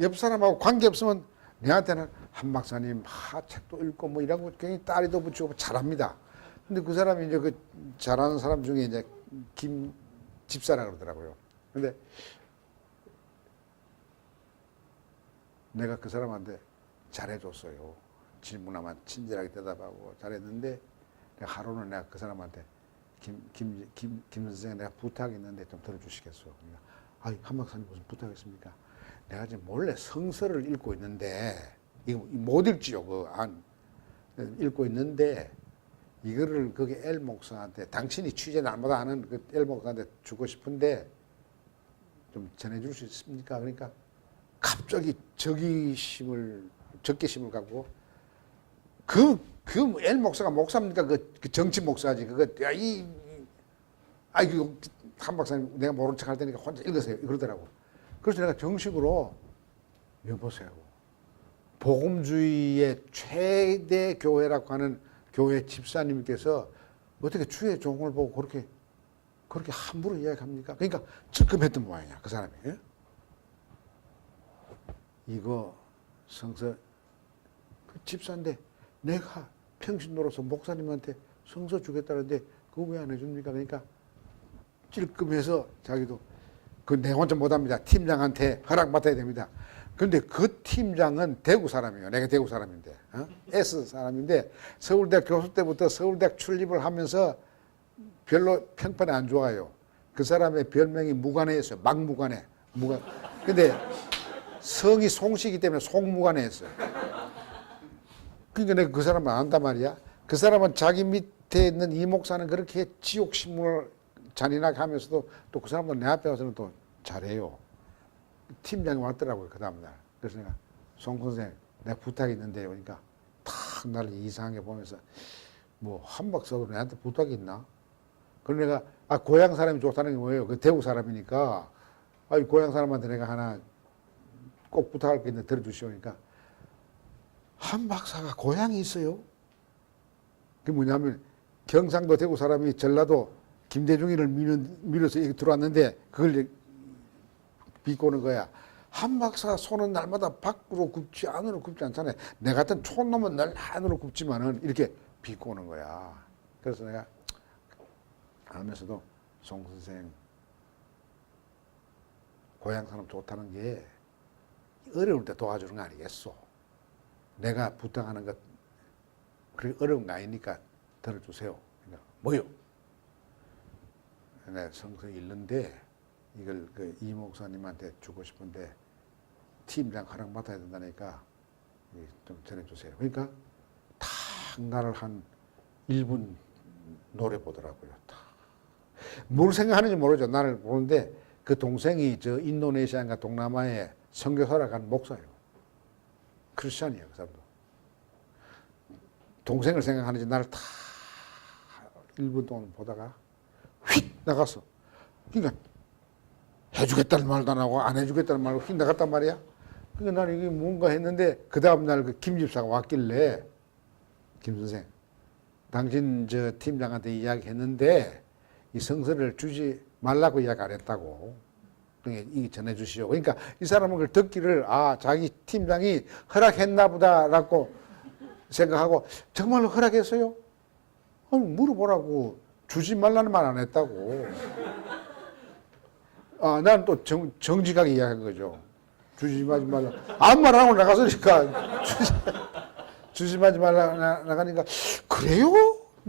옆 사람하고 관계 없으면 내한테는 한 박사님 책도 읽고 뭐 이런 거 굉장히 딸이도 붙이고 뭐 잘합니다. 근데 그 사람이 이제 그 잘하는 사람 중에 이제 김 집사라 그러더라고요. 근데 내가 그 사람한테 잘해줬어요. 질문하면 친절하게 대답하고 잘했는데 하루는 내가 그 사람한테 김 선생 내가 부탁이 있는데 좀 들어주시겠어. 그러니까 한 박사님 무슨 부탁했습니까? 내가 지금 몰래 성서를 읽고 있는데 이거 못 읽지요. 그 안 읽고 있는데 이거를 거기 엘 목사한테 당신이 취재 날마다 하는 그 엘 목사한테 주고 싶은데 좀 전해줄 수 있습니까? 그러니까 갑자기 적개심을 갖고 그 엘 목사가 목사입니까? 그 정치 목사지. 그거 한 박사님 내가 모른 척 할 테니까 혼자 읽으세요. 그러더라고. 그래서 내가 정식으로 여보세요. 복음주의의 최대 교회라고 하는 교회 집사님께서 어떻게 주의 종을 보고 그렇게 함부로 이야기합니까? 그러니까 찔끔했던 모양이야. 그 사람이. 예? 이거 성서 그 집사인데 내가 평신도로서 목사님한테 성서 주겠다는데 그거 왜 안 해줍니까? 그러니까 찔끔해서 자기도 그 내 혼자 못합니다. 팀장한테 허락받아야 됩니다. 그런데 그 팀장은 대구 사람이에요. 내가 대구 사람인데 S 사람인데 서울대학 교수 때부터 서울대학 출입을 하면서 별로 평판이 안 좋아요. 그 사람의 별명이 무관해였어요. 막무관해. 근데 성이 송씨이기 때문에 송무관해였어요. 그러니까 내가 그 사람을 안단 말이야. 그 사람은 자기 밑에 있는 이 목사는 그렇게 지옥신문을 잔인하게 하면서도 또 그 사람도 내 앞에 와서는 또 잘해요. 팀장이 왔더라고요. 그 다음날. 그래서 내가 송 선생 내가 부탁이 있는데요. 그러니까 탁 나를 이상하게 보면서 뭐 한 박사도 내한테 부탁이 있나? 그래서 내가 고향 사람이 좋다는 게 뭐예요? 그 대구 사람이니까 고향 사람한테 내가 하나 꼭 부탁할 게 있는데 들어주시오. 그러니까 한 박사가 고향이 있어요. 그게 뭐냐면 경상도 대구 사람이 전라도 김대중이를 밀어서 여기 들어왔는데 그걸 비꼬는 거야. 한 박사 손은 날마다 밖으로 굽지 안으로 굽지 않잖아요. 내 같은 촌놈은 날 안으로 굽지만은 이렇게 비꼬는 거야. 그래서 내가 알면서도 송 선생 고향 사람 좋다는 게 어려울 때 도와주는 거 아니겠소. 내가 부탁하는 것 그렇게 어려운 거 아니니까 들어주세요. 그러니까 뭐요? 내가 성서 읽는데 이걸 그 이 목사님한테 주고 싶은데 팀장 허락 맡아야 된다니까 좀 전해주세요. 그러니까 탁 나를 한 1분 노래 보더라고요. 뭘 생각하는지 모르죠. 나를 보는데 그 동생이 저 인도네시아인가 동남아에 선교사라 간 목사예요. 크리스찬이에요. 그 사람도. 동생을 생각하는지 나를 다 1분 동안 보다가 휙 나갔어. 그러니까 해주겠다는 말도 안 하고 안 해주겠다는 말로 휙 나갔단 말이야. 그러니까 나는 이게 뭔가 했는데 그 다음날 그 김 집사가 왔길래 김 선생 당신 저 팀장한테 이야기했는데 이 성서를 주지 말라고 이야기 안 했다고. 그러니까 이게 전해주시오. 그러니까 이 사람은 그걸 듣기를 자기 팀장이 허락했나 보다라고 생각하고 정말로 허락했어요? 물어보라고. 주지 말라는 말 안 했다고. 난 또 정직하게 이야기한 거죠. 주지 말라. 아무 말 안 하고 나가서니까 주지 말라 나가니까 그래요?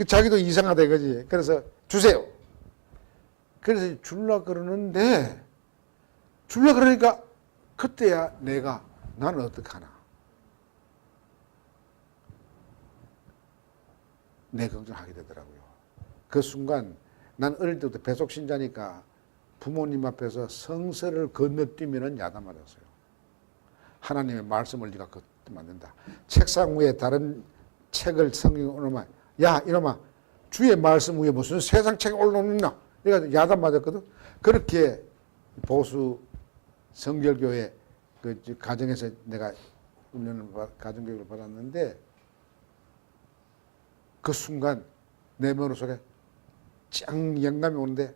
자기도 이상하다 이거지. 그래서 주세요. 그래서 줄라 그러는데 줄라 그러니까 그때야 나는 어떡하나. 내 걱정하게 되더라고요. 그 순간 난 어릴 때부터 배속신자니까 부모님 앞에서 성서를 건너뛰면은 야단 맞았어요. 하나님의 말씀을 네가 건너뛰면 안 된다. 책상 위에 다른 책을 성경에 올려놓으면 야 이놈아 주의 말씀 위에 무슨 세상 책을 올려놓느냐. 내가 야단 맞았거든. 그렇게 보수 성결교회 그 가정에서 내가 가정교육을 받았는데 그 순간 내 머릿속에 짱 영감이 오는데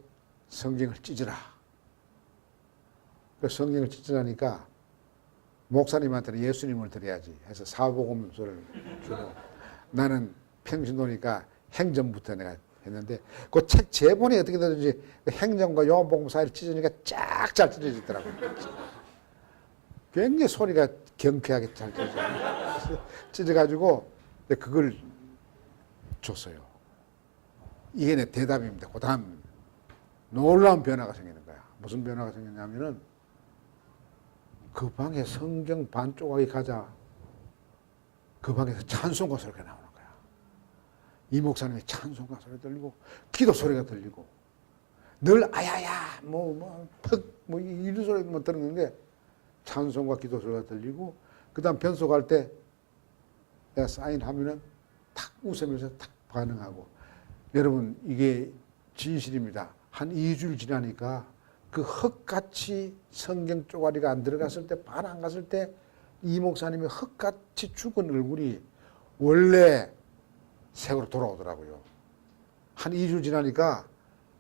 성경을 찢으라. 그 성경을 찢으라니까 목사님한테는 예수님을 드려야지 해서 사복음서를 주고 나는 평신도니까 행전부터 내가 했는데 그 책 제본이 어떻게 되든지 행전과 요한복음 사이를 찢으니까 쫙 잘 찢어지더라고요. 굉장히 소리가 경쾌하게 잘 찢어가지고 그걸 줬어요. 이게 내 대답입니다. 그 다음 놀라운 변화가 생기는 거야. 무슨 변화가 생겼냐면은 그 방에 성경 반 조각이 가자 그 방에서 찬송가 소리가 나오는 거야. 이 목사님의 찬송가 소리 들리고 기도 소리가 들리고 늘 아야야 퍽 이런 소리만 들었는데 찬송과 기도 소리가 들리고 그 다음 변속할 때 내가 사인하면은 탁 웃으면서 탁 반응하고 여러분 이게 진실입니다. 한 2주일 지나니까 그 흙같이 성경 쪼가리가 안 들어갔을 때 반 안 갔을 때 이 목사님의 흙같이 죽은 얼굴이 원래 색으로 돌아오더라고요. 한 2주 지나니까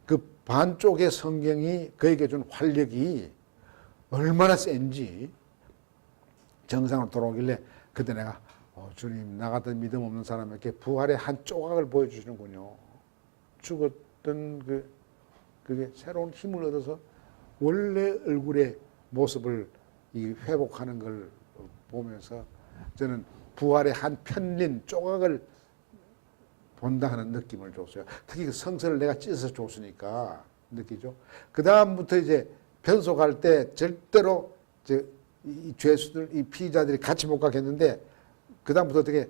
그 반쪽의 성경이 그에게 준 활력이 얼마나 센지 정상으로 돌아오길래 그때 내가 주님 나 같은 믿음 없는 사람에게 부활의 한 조각을 보여주시는군요. 죽었던 그게 새로운 힘을 얻어서 원래 얼굴의 모습을 회복하는 걸 보면서 저는 부활의 한 편린 조각을 본다 하는 느낌을 줬어요. 특히 그 성서를 내가 찢어서 줬으니까 느끼죠. 그 다음부터 이제 변속할 때 절대로 이 죄수들, 이 피의자들이 같이 못 가겠는데 그 다음부터 어떻게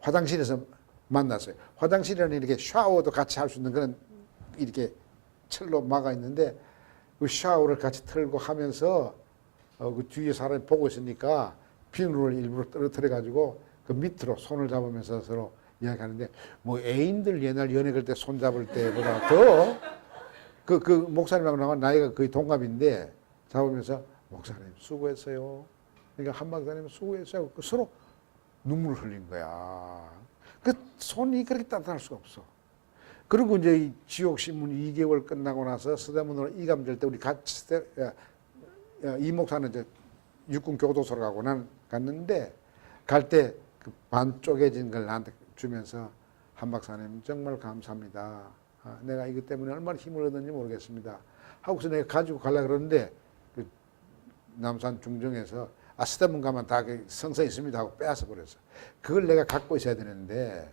화장실에서 만났어요. 화장실에는 이렇게 샤워도 같이 할 수 있는 그런 이렇게 철로 막아 있는데 그 샤워를 같이 틀고 하면서 그 뒤에 사람이 보고 있으니까 비누를 일부러 떨어뜨려 가지고 그 밑으로 손을 잡으면서 서로 이야기하는데 뭐 애인들 옛날 연애 그럴 때 손 잡을 때보다 더 그 목사님하고 나와 나이가 거의 동갑인데 잡으면서 목사님 수고했어요. 그러니까 한 목사님 수고했어요. 서로 눈물을 흘린 거야. 그 손이 그렇게 따뜻할 수가 없어. 그리고 이제 이 지옥신문 2개월 끝나고 나서 서대문으로 이감될 때 우리 같이 이 목사는 이제 육군 교도소로 가고 난 갔는데 갈 때 그 반 쪼개진 걸 나한테 주면서 한 박사님 정말 감사합니다. 내가 이것 때문에 얼마나 힘을 얻었는지 모르겠습니다. 하고서 내가 가지고 가려고 그러는데 그 남산 중정에서 서대문 가면 다 성서 있습니다 하고 빼앗아 버렸어. 그걸 내가 갖고 있어야 되는데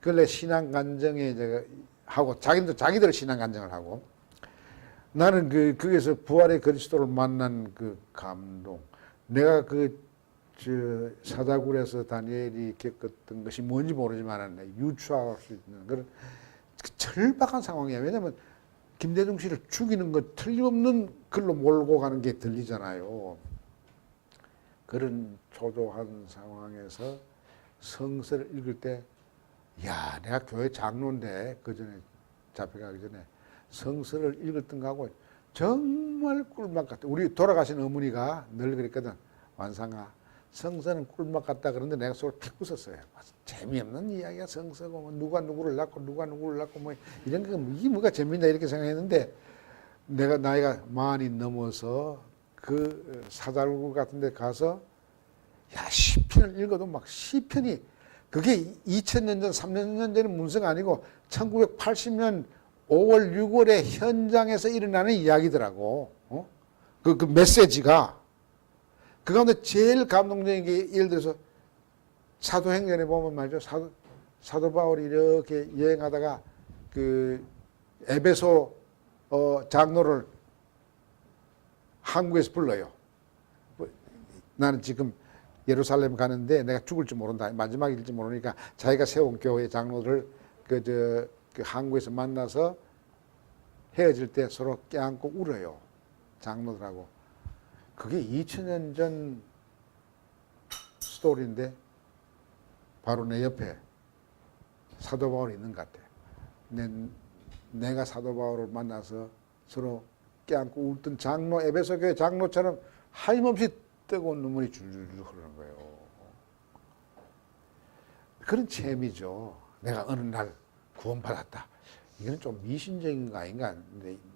그걸 내 신앙 간증에 제가 하고 자기들 신앙 간증을 하고 나는 거기서 부활의 그리스도를 만난 그 감동, 내가 사자굴에서 다니엘이 겪었던 것이 뭔지 모르지만 유추할 수 있는 그런 절박한 상황이야. 왜냐하면 김대중 씨를 죽이는 것 틀림없는 글로 몰고 가는 게 들리잖아요. 그런 초조한 상황에서 성서를 읽을 때, 야, 내가 교회 장로인데 그 전에 잡혀가기 전에 성서를 읽었던 거하고 정말 꿀맛 같아. 우리 돌아가신 어머니가 늘 그랬거든. 완상아, 성서는 꿀맛 같다 그러는데 내가 속을 픽 웃었어요. 재미없는 이야기가 성서고 뭐 누가 누구를 낳고 누가 누구를 낳고 뭐 이런 게 이게 뭐가 재밌나 이렇게 생각했는데 내가 나이가 많이 넘어서 그 사자굴 같은 데 가서 야, 시편을 읽어도 막 시편이 그게 2000년 전, 3년 전의 문서가 아니고 1980년 5월, 6월에 현장에서 일어나는 이야기더라고. 그 메시지가. 그 가운데 제일 감동적인 게 예를 들어서 사도행전에 보면 말이죠. 사도 바울이 이렇게 여행하다가 그 에베소 장로를 한국에서 불러요. 나는 지금 예루살렘 가는데 내가 죽을지 모른다. 마지막일지 모르니까 자기가 세운 교회 장로를 그 한국에서 만나서 헤어질 때 서로 껴안고 울어요. 장로들하고. 그게 2000년 전 스토리인데 바로 내 옆에 사도 바울이 있는 것 같아. 내가 사도 바울을 만나서 서로 껴안고 울던 장로, 에베소 교회 장로처럼 하염없이 뜨거운 눈물이 줄줄 흐르는 거예요. 그런 재미죠. 내가 어느 날 구원받았다. 이건 좀 미신적인 거 아닌가.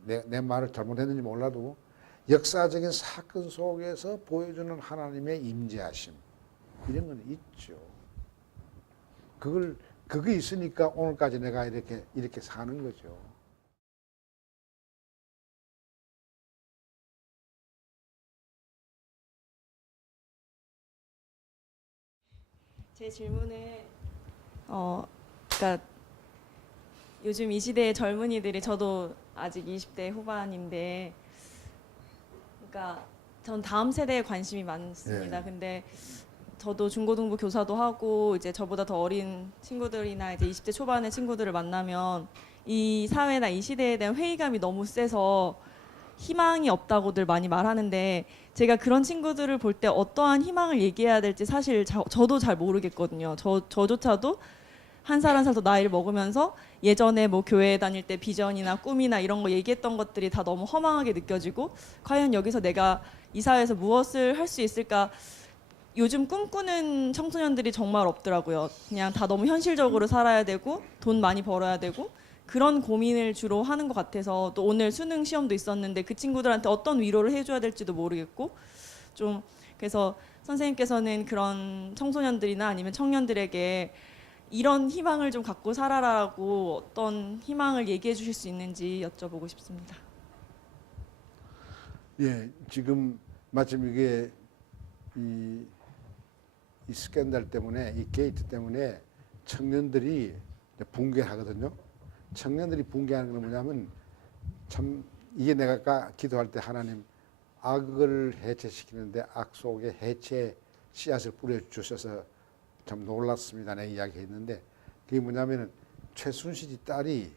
내 말을 잘못했는지 몰라도 역사적인 사건 속에서 보여주는 하나님의 임재하심 이런 건 있죠. 그게 있으니까 오늘까지 내가 이렇게 사는 거죠. 제 질문은 그러니까 요즘 이 시대의 젊은이들이 저도 아직 20대 후반인데, 그러니까 전 다음 세대에 관심이 많습니다. 예. 근데 저도 중고등부 교사도 하고 이제 저보다 더 어린 친구들이나 이제 20대 초반의 친구들을 만나면 이 사회나 이 시대에 대한 회의감이 너무 세서 희망이 없다고들 많이 말하는데, 제가 그런 친구들을 볼 때 어떠한 희망을 얘기해야 될지 사실 저도 잘 모르겠거든요. 저조차도 한 살 한 살 더 나이를 먹으면서 예전에 뭐 교회 다닐 때 비전이나 꿈이나 이런 거 얘기했던 것들이 다 너무 허망하게 느껴지고, 과연 여기서 내가 이 사회에서 무엇을 할 수 있을까. 요즘 꿈꾸는 청소년들이 정말 없더라고요. 그냥 다 너무 현실적으로 살아야 되고 돈 많이 벌어야 되고 그런 고민을 주로 하는 것 같아서, 또 오늘 수능 시험도 있었는데 그 친구들한테 어떤 위로를 해줘야 될지도 모르겠고, 좀 그래서 선생님께서는 그런 청소년들이나 아니면 청년들에게 이런 희망을 좀 갖고 살아라고 어떤 희망을 얘기해 주실 수 있는지 여쭤보고 싶습니다. 예, 지금 마침 이게 이 스캔들 때문에, 이 게이트 때문에 청년들이 붕괴하거든요. 청년들이 붕괴하는 건 뭐냐면, 참 이게 내가 아까 기도할 때 하나님 악을 해체시키는데 악 속에 해체 씨앗을 뿌려주셔서 참 놀랐습니다. 내가 이야기했는데, 그게 뭐냐면은 최순실이 딸이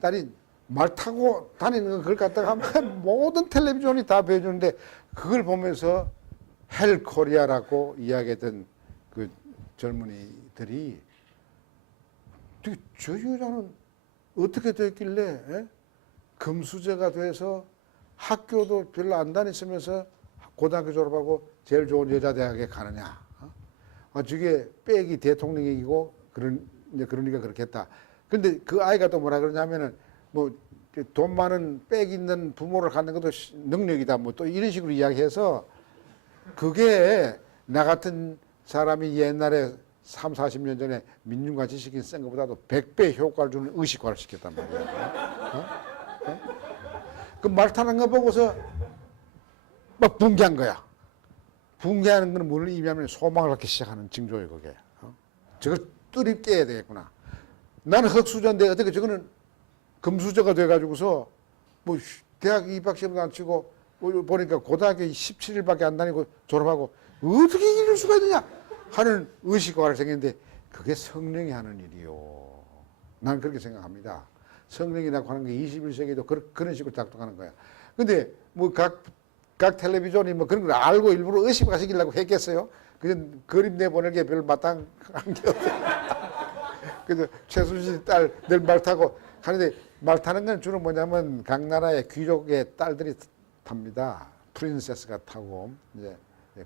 딸이 말 타고 다니는 거 그걸 갖다가 모든 텔레비전이 다 보여주는데, 그걸 보면서 헬 코리아라고 이야기했던 그 젊은이들이 저 여자는 어떻게 됐길래 금수저가 돼서 학교도 별로 안 다녔으면서 고등학교 졸업하고 제일 좋은 여자대학에 가느냐. 저게 빽이 대통령이고 그러니까 그렇겠다. 그런데 그 아이가 또 뭐라 그러냐면은 뭐 돈 많은 빽 있는 부모를 갖는 것도 능력이다. 뭐 또 이런 식으로 이야기해서, 그게 나 같은 사람이 옛날에 3, 40년 전에 민중과 지식인 쓴 것보다도 100배 효과를 주는 의식화를 시켰단 말이야. 그 말 타는 거 보고서 막 붕괴한 거야. 붕괴하는 건 뭘 의미하면 소망을 갖기 시작하는 징조예요, 그게. 저걸 뚜리 깨야 되겠구나. 나는 흑수저인데 어떻게 저거는 금수저가 돼가지고서 뭐 대학 입학시험도 안 치고 보니까 고등학교 17일밖에 안 다니고 졸업하고 어떻게 이럴 수가 있느냐 하는 의식화를 생겼는데, 그게 성령이 하는 일이요. 나는 그렇게 생각합니다. 성령이라고 하는 게 21세기도 그런 식으로 작동하는 거야. 근데 뭐 각 텔레비전이 뭐 그런 걸 알고 일부러 의식화 시키려고 했겠어요? 그냥 그림 내보낼 게 별 마땅한 게 없어요. 그래서 최순실 딸 늘 말 타고 하는데, 말 타는 건 주로 뭐냐면 각 나라의 귀족의 딸들이 탑니다. 프린세스가 타고 이제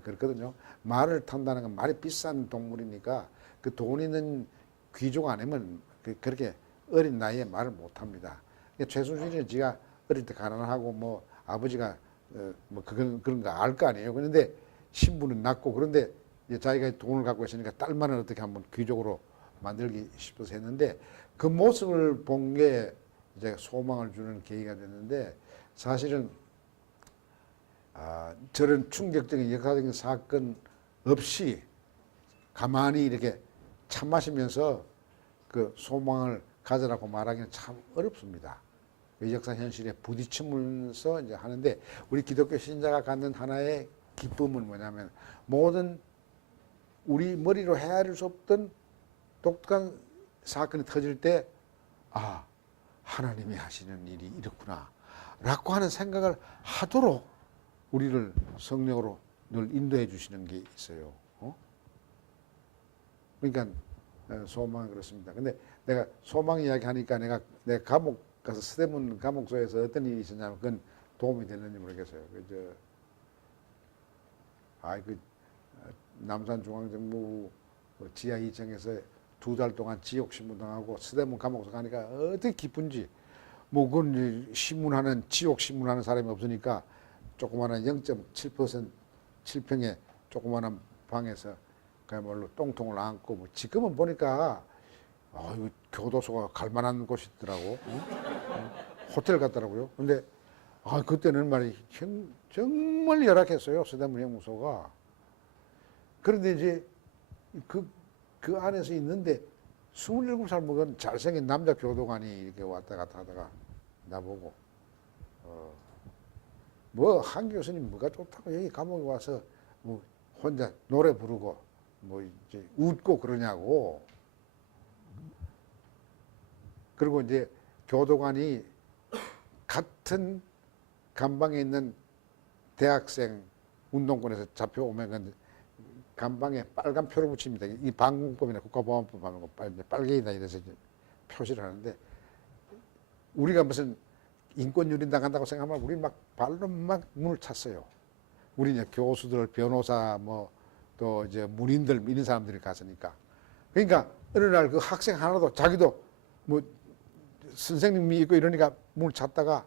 그렇거든요. 말을 탄다는 건 말이 비싼 동물이니까 그 돈 있는 귀족 아니면 그렇게 어린 나이에 말을 못 합니다. 최순실은 지가 어릴 때 가난하고 뭐 아버지가 뭐 그런 거 알 거 아니에요. 그런데 신분은 낮고, 그런데 자기가 돈을 갖고 있으니까 딸만은 어떻게 한번 귀족으로 만들기 싶어서 했는데, 그 모습을 본 게 이제 소망을 주는 계기가 됐는데, 사실은 저런 충격적인 역사적인 사건 없이 가만히 이렇게 참 마시면서 그 소망을 가져라고 말하기는 참 어렵습니다. 그 역사 현실에 부딪히면서 이제 하는데, 우리 기독교 신자가 갖는 하나의 기쁨은 뭐냐면, 모든 우리 머리로 헤아릴 수 없던 독특한 사건이 터질 때, 하나님이 하시는 일이 이렇구나 라고 하는 생각을 하도록 우리를 성령으로 늘 인도해 주시는 게 있어요. 그러니까 소망은 그렇습니다. 근데 내가 소망 이야기 하니까 내가 감옥 가서 서대문 감옥소에서 어떤 일이 있었냐면, 그건 도움이 됐는지 모르겠어요. 남산중앙정부 지하 2층에서 2달 동안 지옥신문당하고 서대문 감옥에서 가니까 어떻게 기쁜지. 뭐 그건 신문하는 지옥 신문하는 사람이 없으니까 조그마한 0.7% 7평의 조그마한 방에서 그야말로 똥통을 안고 뭐 지금은 보니까 이거 교도소가 갈 만한 곳이더라고. 호텔 같더라고요. 근데 그때는 말이 정말 열악했어요. 서대문 형무소가. 그런데 이제 그 안에서 있는데 27살 먹은 잘생긴 남자 교도관이 이렇게 왔다 갔다 하다가 나보고 뭐 한 교수님 뭐가 좋다고 여기 감옥에 와서 뭐 혼자 노래 부르고 뭐 이제 웃고 그러냐고. 그리고 이제 교도관이 같은 감방에 있는 대학생 운동권에서 잡혀오면 감방에 빨간 표를 붙입니다. 이 방공법이나 국가보안법 하는 거 빨갱이다 이래서 이제 표시를 하는데 우리가 무슨 인권 유린당한다고 생각하면 우리 막 발로 막 문을 찼어요. 우리 이제 교수들, 변호사, 뭐 또 이제 문인들 이런 사람들이 갔으니까. 그러니까 어느 날 그 학생 하나도 자기도 뭐 선생님이 있고 이러니까 문을 찼다가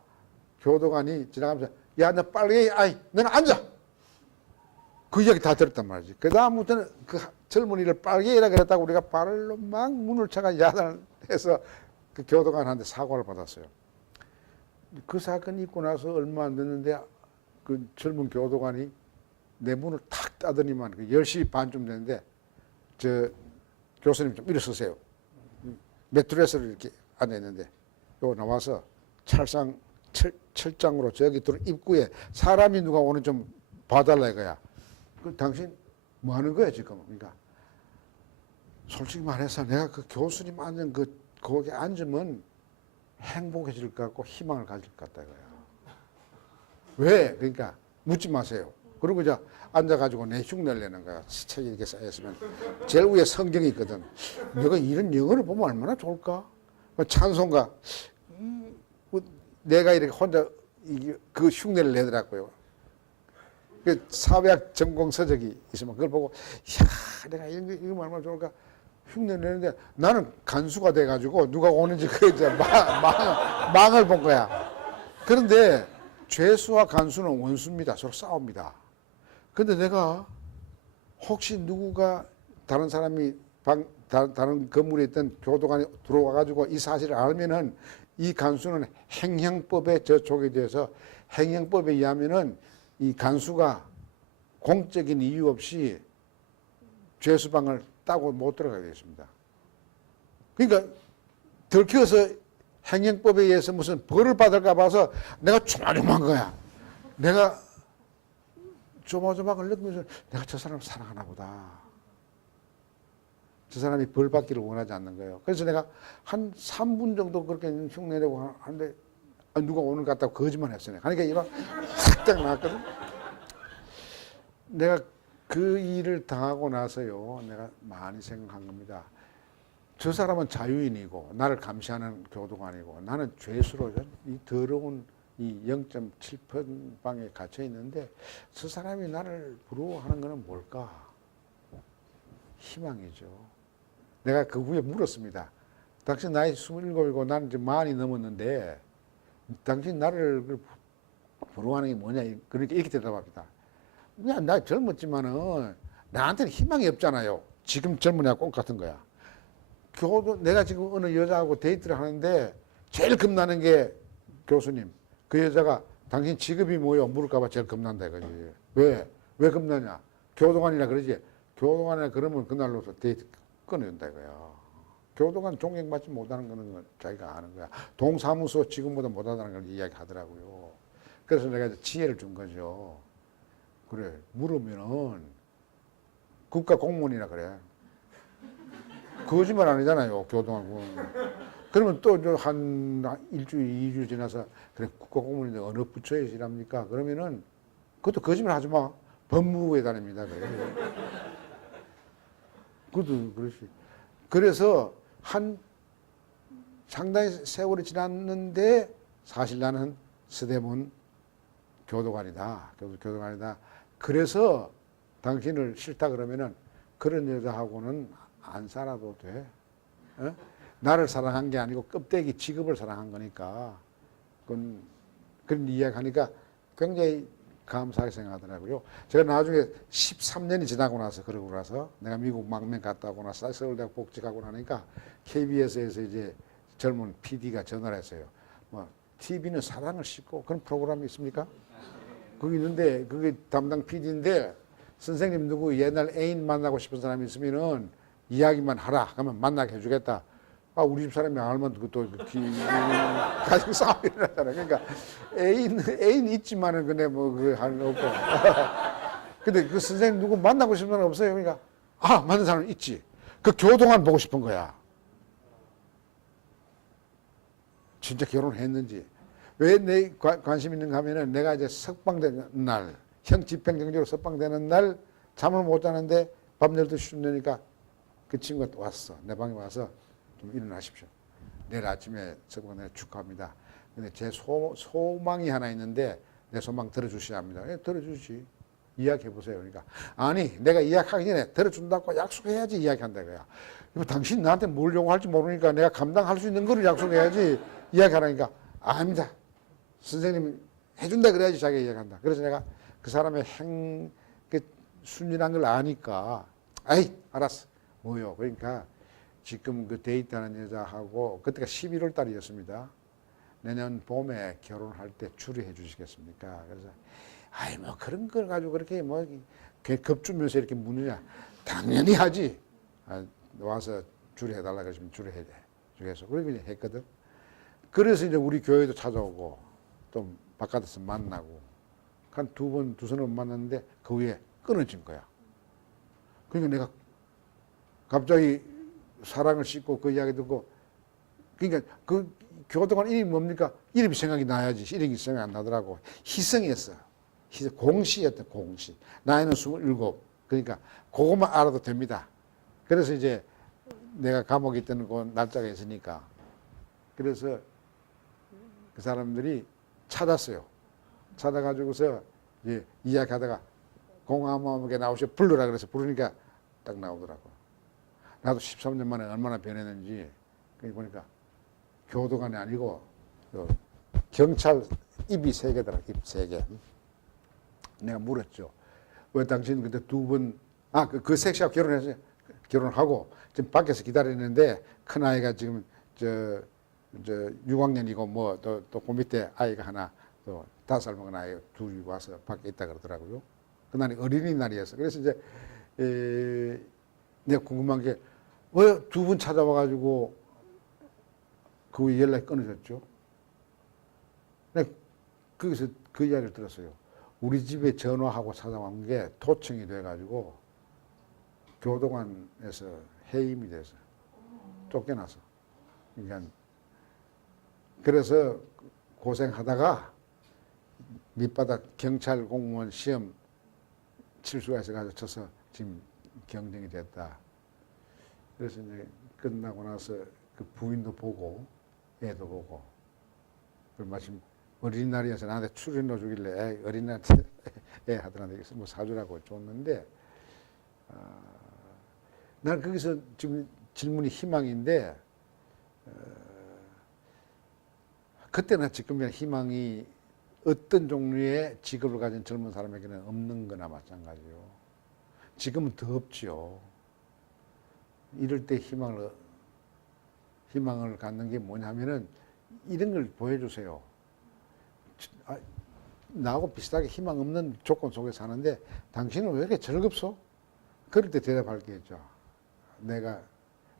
교도관이 지나가면서 야, 너 빨리 너는 앉아. 그 이야기 다 들었단 말이지. 그 다음부터는 그 젊은이를 빨개이라 그랬다고 우리가 발로 막 문을 차가 야단해서 그 교도관한테 사과를 받았어요. 그 사건이 있고 나서 얼마 안 됐는데 그 젊은 교도관이 내 문을 탁 따더니만 그 10시 반쯤 됐는데 저 교수님 좀 일어서세요. 매트레스를 이렇게 앉아있는데 요 나와서 철장으로 저기 들어 입구에 사람이 누가 오는 좀 봐달라 이거야. 그 당신 뭐 하는 거야 지금? 그러니까 솔직히 말해서 내가 그 교수님 앉은 거기 앉으면 행복해질 것 같고 희망을 가질 것 같다 이거야. 왜? 그러니까 묻지 마세요. 그리고 이제 앉아가지고 내 흉내를 내는 거야. 책이 이렇게 쌓였으면 제일 위에 성경이 있거든. 내가 이런 영어를 보면 얼마나 좋을까? 찬송가 내가 이렇게 혼자 그 흉내를 내더라고요. 그 사회학 전공 서적이 있으면 그걸 보고 야 내가 이거 얼마나 좋을까 흉내를 내는데 나는 간수가 돼가지고 누가 오는지 그 이제 망을 본 거야. 그런데 죄수와 간수는 원수입니다. 서로 싸웁니다. 근데 내가 혹시 누구가 다른 사람이 다른 건물에 있던 교도관이 들어와가지고 이 사실을 알면은 이 간수는 행형법에 저촉이 돼서 행형법에 의하면은 이 간수가 공적인 이유 없이 죄수방을 따고 못 들어가게 되었습니다. 그러니까 들켜서 행형법에 의해서 무슨 벌을 받을까 봐서 내가 조마조마한 거야. 내가 조마조마한 걸 느끼면서 내가 저 사람을 사랑하나 보다. 저 사람이 벌 받기를 원하지 않는 거예요. 그래서 내가 한 3분 정도 그렇게 흉내내고 하는데 누가 오는 것 같다고 거짓말 했어요. 그러니까 이거 싹딱 나왔거든. 내가 그 일을 당하고 나서요. 내가 많이 생각한 겁니다. 저 사람은 자유인이고 나를 감시하는 교도관이고 나는 죄수로 이 더러운 이 0.7편 방에 갇혀 있는데 저 사람이 나를 부러워하는 것은 뭘까? 희망이죠. 내가 그 후에 물었습니다. 당신 나이 27이고 나는 이제 40이 넘었는데 당신 나를 부러워하는 게 뭐냐? 그렇게 이렇게 대답합니다. 그냥 나 젊었지만은 나한테는 희망이 없잖아요. 지금 젊은 애가 꼭 같은 거야. 내가 지금 어느 여자하고 데이트를 하는데 제일 겁나는 게 교수님. 그 여자가 당신 직업이 뭐요? 물을까봐 제일 겁난다 이거지. 왜 겁나냐? 교도관이라 그러지. 교도관이라 그러면 그날로서 데이트 끊어준다 이거야. 교도관 존경받지 못하는 거는 자기가 아는 거야. 동사무소 직원보다 못하다는 걸 이야기하더라고요. 그래서 내가 지혜를 준 거죠. 그래 물으면은 국가 공무원이라 그래. 거짓말 아니잖아요. 교도관. 그러면 또 한 일주일, 2주 지나서 그래 국가 공무원인데 어느 부처에 일합니까? 그러면은 그것도 거짓말 하지 마. 법무부에 다닙니다. 그래. 그것도 그렇지. 그래서 한 상당히 세월이 지났는데 사실 나는 서대문 교도관이다. 교도관이다. 그래서 당신을 싫다 그러면은 그런 여자하고는 안 살아도 돼. 어? 나를 사랑한 게 아니고 껍데기 직업을 사랑한 거니까 그건 그런 이야기하니까 굉장히 감사하게 생각하더라고요. 제가 나중에 13년이 지나고 나서 그러고 나서 내가 미국 망명 갔다 오고 나서 서울대학 복직하고 나니까 KBS에서 이제 젊은 PD가 전화를 했어요. 뭐 TV는 사랑을 싣고 그런 프로그램이 있습니까? 거기 있는데 그게 담당 PD인데 선생님 누구 옛날 애인 만나고 싶은 사람이 있으면은 이야기만 하라. 그러면 만나게 해주겠다. 아, 우리 집 사람이 알면 또 가정 싸움이 일어나잖아요. 그러니까 애인 있지만은 근데 뭐 그 하는 거 없고. 근데 그 선생님 누구 만나고 싶은 사람 없어요. 그러니까 아, 만난 사람 있지. 그 교동안 보고 싶은 거야. 진짜 결혼했는지. 왜 내 관심 있는가 하면은 내가 이제 석방되는 날, 형 집행정지로 석방되는 날 잠을 못 자는데 밤 12시쯤 되니까 그 친구가 또 왔어. 내 방에 와서 좀 일어나십시오. 내일 아침에 석방되는 축하합니다. 근데 제 소망이 하나 있는데 내 소망 들어주셔야 합니다. 예, 들어주지. 이야기해보세요. 그러니까 아니 내가 이야기하기 전에 들어준다고 약속해야지 이야기한다 이거야. 당신 나한테 뭘 요구할지 모르니까 내가 감당할 수 있는 거를 약속해야지 이야기하라니까 아닙니다. 선생님 해준다 그래야지 자기가 이야기한다. 그래서 내가 그 사람의 그 순진한 걸 아니까 아이 알았어. 뭐요? 그러니까 지금 그 데이트하는 여자하고 그때가 11월 달이었습니다. 내년 봄에 결혼할 때 추리해 주시겠습니까? 그래서 아이 뭐 그런 걸 가지고 그렇게 뭐 겁주면서 이렇게 묻느냐? 당연히 하지. 아, 와서 추리해 달라 그러시면 추리해 주겠어. 그렇게 이제 했거든. 그래서 이제 우리 교회도 찾아오고 좀 바깥에서 만나고 한 두번 만났는데 그 후에 끊어진 거야. 그러니까 내가 갑자기 사랑을 싣고 그 이야기 듣고 그러니까 그 교도관 이름이 뭡니까? 이름이 생각이 나야지. 이름이 생각이 안 나더라고. 희성이었어. 공시였다. 공시. 나이는 27. 그러니까 그것만 알아도 됩니다. 그래서 이제 내가 감옥에 있던 그 날짜가 있으니까 그래서 그 사람들이 찾았어요. 찾아가지고서 이제 이야기하다가 공화모함에게 나오셔 부르라 그래서 부르니까 딱 나오더라고. 나도 13년 만에 얼마나 변했는지 보니까 교도관이 아니고 경찰 입이 3개더라. 입 3개. 내가 물었죠. 왜 당신 그때 그 섹시하고 결혼하고 지금 밖에서 기다리는데 큰 아이가 지금 저 6학년이고 뭐 또 그 밑에 아이가 하나 또 5살 먹은 아이 둘이 와서 밖에 있다 그러더라고요. 그날이 어린이날이었어. 그래서 이제 내가 궁금한 게 왜 2분 찾아와가지고 그 연락이 끊어졌죠? 내가 거기서 그 이야기를 들었어요. 우리 집에 전화하고 찾아온 게 도청이 돼가지고 교도관에서 해임이 돼서 쫓겨나서. 그러니까 그래서 고생하다가 밑바닥 경찰 공무원 시험 칠수가 있어가지고 쳐서 지금 경쟁이 됐다. 그래서 이제 끝나고 나서 그 부인도 보고 애도 보고 그리고 마침 어린이날이어서 나한테 출연료 주길래 어린이날한테 애 하더라는데 뭐 사주라고 줬는데 난 거기서 지금 질문이 희망인데 그때나 지금이나 희망이 어떤 종류의 직업을 가진 젊은 사람에게는 없는 거나 마찬가지요. 지금은 더 없지요. 이럴 때 희망을 갖는 게 뭐냐면은 이런 걸 보여주세요. 나하고 비슷하게 희망 없는 조건 속에 사는데 당신은 왜 이렇게 즐겁소? 그럴 때 대답할 게 있죠. 내가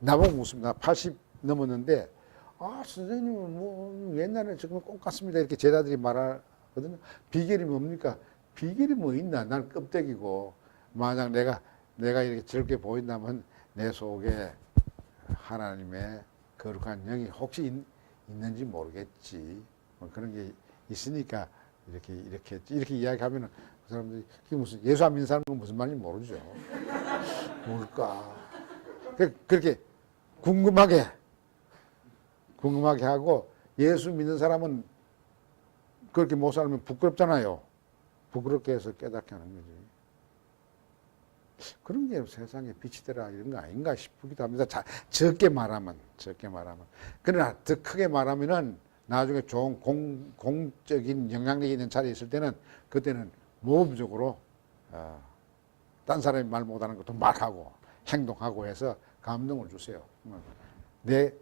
나보고 묻습니다. 80 넘었는데 선생님은 뭐 옛날에 지금 꼭 같습니다. 이렇게 제자들이 말하거든요. 비결이 뭡니까? 비결이 뭐 있나? 난 껍데기고 만약 내가 이렇게 즐겁게 보인다면 내 속에 하나님의 거룩한 영이 혹시 있는지 모르겠지. 뭐 그런 게 있으니까 이렇게 이야기하면은 그 사람들이 그게 무슨 예수 안 믿는 사람은 무슨 말인지 모르죠. 뭘까? 그렇게 궁금하게 하고 예수 믿는 사람은 그렇게 못 살면 부끄럽잖아요. 부끄럽게 해서 깨닫게 하는 거지. 그런 게 세상에 빛이 되라 이런 거 아닌가 싶기도 합니다. 적게 말하면. 그러나 더 크게 말하면은 나중에 좋은 공적인 영향력이 있는 자리에 있을 때는 그때는 모범적으로 딴 사람이 말 못하는 것도 말하고 행동하고 해서 감동을 주세요. 내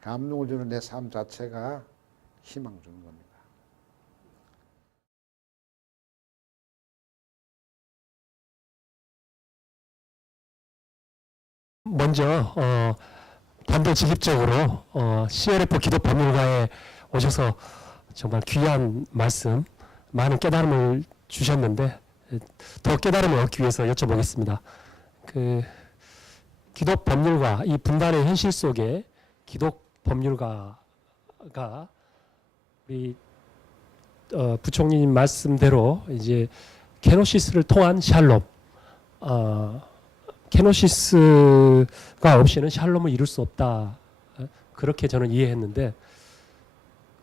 감동을 주는 내 삶 자체가 희망 주는 겁니다. 먼저 단도직입적으로 CLF 기독법률가에 오셔서 정말 귀한 말씀, 많은 깨달음을 주셨는데 더 깨달음을 얻기 위해서 여쭤보겠습니다. 그 기독법률가, 이 분단의 현실 속에 기독법률가가 우리 부총리님 말씀대로 이제 케노시스를 통한 샬롬, 케노시스가 없이는 샬롬을 이룰 수 없다. 그렇게 저는 이해했는데,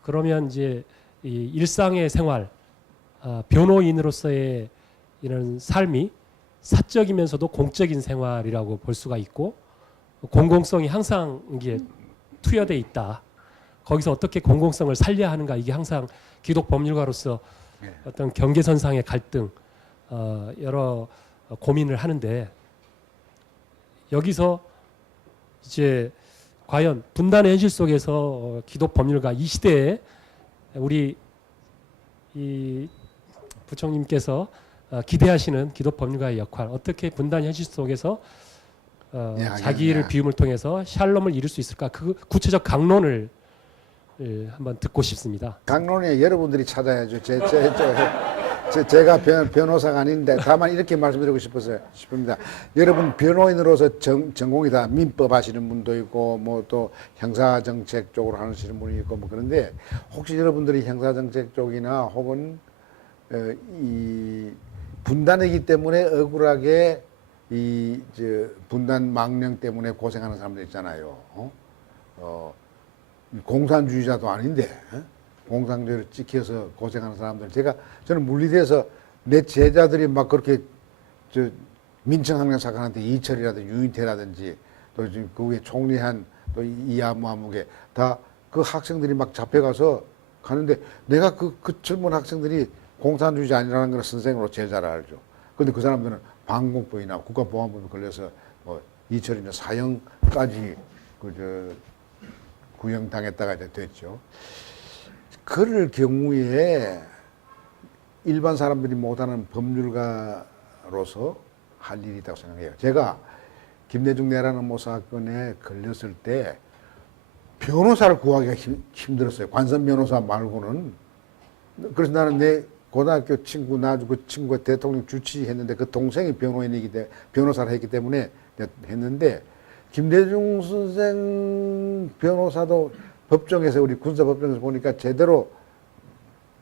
그러면 이제 이 일상의 생활, 변호인으로서의 이런 삶이 사적이면서도 공적인 생활이라고 볼 수가 있고, 공공성이 항상 이게 투여돼 있다. 거기서 어떻게 공공성을 살려야 하는가, 이게 항상 기독 법률가로서 어떤 경계선상의 갈등, 여러 고민을 하는데, 여기서 이제 과연 분단의 현실 속에서 기독 법률가, 이 시대에 우리 이 부총님께서 기대하시는 기독 법률가의 역할, 어떻게 분단 현실 속에서 자기를 비움을 통해서 샬롬을 이룰 수 있을까, 그 구체적 강론을 한번 듣고 싶습니다. 강론에 여러분들이 찾아야죠. 제가 변호사가 아닌데 다만 이렇게 말씀드리고 싶습니다. 여러분 변호인으로서 전공이 다 민법 하시는 분도 있고 뭐 또 형사정책 쪽으로 하시는 분이 있고 뭐 그런데 혹시 여러분들이 형사정책 쪽이나 혹은 이 분단이기 때문에 억울하게 이 분단 망령 때문에 고생하는 사람들 있잖아요. 공산주의자도 아닌데 공산주의를 지켜서 고생하는 사람들, 저는 물리대에서 내 제자들이 막 그렇게 민청학령 사건한테 이철이라든지 유인태라든지 또 지금 그 위에 총리한 또 이하무아무개 다 그 학생들이 막 잡혀가서 가는데 내가 그 젊은 학생들이 공산주의자 아니라는 걸 선생으로 제일 잘 알죠. 근데 그 사람들은 방공법이나 국가보안법에 걸려서 뭐 이철이나 사형까지 구형당했다가 이제 됐죠. 그럴 경우에 일반 사람들이 못하는 법률가로서 할 일이 있다고 생각해요. 제가 김대중 내란 음모 사건에 걸렸을 때 변호사를 구하기가 힘들었어요. 관선 변호사 말고는. 그래서 나는 내 고등학교 친구, 나도 그 친구가 대통령 주치했는데 그 동생이 변호인이기 때문에 변호사를 했기 때문에 했는데, 김대중 선생 변호사도 법정에서, 우리 군사법정에서 보니까 제대로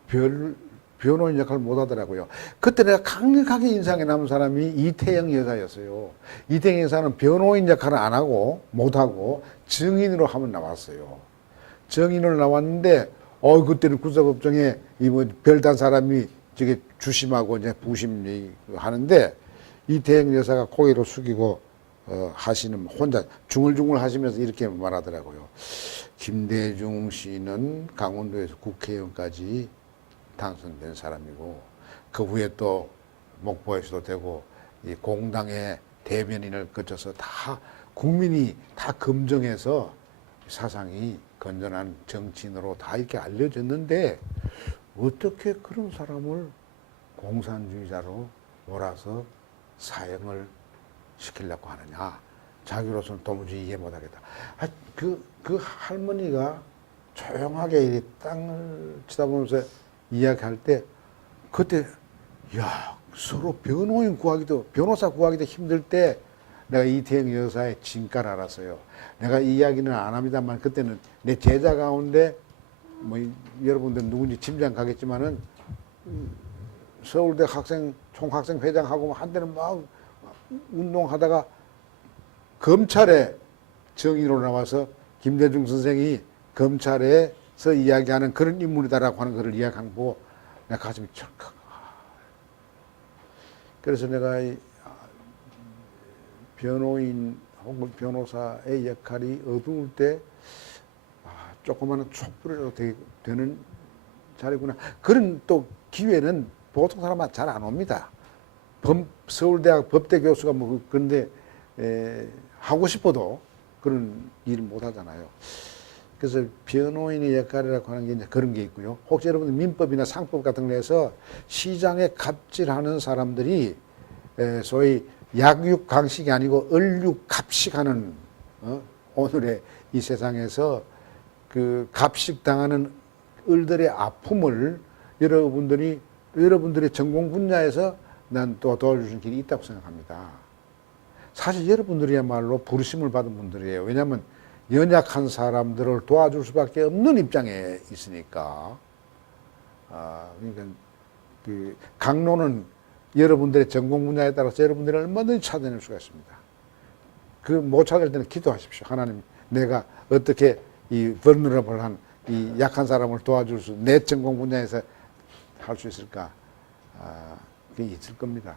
변호인 역할을 못 하더라고요. 그때 내가 강력하게 인상에 남은 사람이 이태영 여사였어요. 이태영 여사는 변호인 역할을 안 하고, 못 하고, 증인으로 하면 나왔어요. 증인으로 나왔는데, 그때는 군사법정에 뭐 별단 사람이 저게 주심하고 이제 부심 하는데, 이태영 여사가 고개를 숙이고, 하시는, 혼자 중얼중얼 하시면서 이렇게 말하더라고요. 김대중 씨는 강원도에서 국회의원까지 당선된 사람이고, 그 후에 또 목포에서도 되고, 이 공당의 대변인을 거쳐서 다 국민이 다 검증해서 사상이 건전한 정치인으로 다 이렇게 알려졌는데, 어떻게 그런 사람을 공산주의자로 몰아서 사형을 시키려고 하느냐. 자기로서는 도무지 이해 못하겠다. 그 할머니가 조용하게 이 땅을 치다보면서 이야기할 때, 그때, 서로 변호사 구하기도 힘들 때, 내가 이태영 여사의 진가를 알았어요. 내가 이 이야기는 안 합니다만, 그때는 내 제자 가운데, 뭐, 여러분들 누군지 짐작 가겠지만은, 서울대 총학생회장하고 한때는 막 운동하다가 검찰에 정의로 나와서 김대중 선생이 검찰에서 이야기하는 그런 인물이다라고 하는 것을 이야기하는 거 보고 내가 가슴이 철컥. 그래서 내가 변호인 혹은 변호사의 역할이 어두울 때 조그마한 촛불이라도 되는 자리구나. 그런 또 기회는 보통 사람은 잘 안 옵니다. 서울대학 법대 교수가 뭐 그런데 하고 싶어도 그런 일을 못 하잖아요. 그래서 변호인의 역할이라고 하는 게 이제 그런 게 있고요. 혹시 여러분들 민법이나 상법 같은 거에서 시장에 갑질하는 사람들이 소위 약육강식이 아니고 을육갑식하는 오늘의 이 세상에서 그 갑식당하는 을들의 아픔을 여러분들의 전공 분야에서 난 또 도와줄 수 있는 길이 있다고 생각합니다. 사실 여러분들이야말로 부르심을 받은 분들이에요. 왜냐하면 연약한 사람들을 도와줄 수밖에 없는 입장에 있으니까. 그러니까 그 강론은 여러분들의 전공 분야에 따라서 여러분들이 얼마든지 찾아낼 수가 있습니다. 그 못 찾을 때는 기도하십시오. 하나님, 내가 어떻게 이 vulnerable한 이 약한 사람을 도와줄 내 전공 분야에서 할 수 있을까? 그게 있을 겁니다.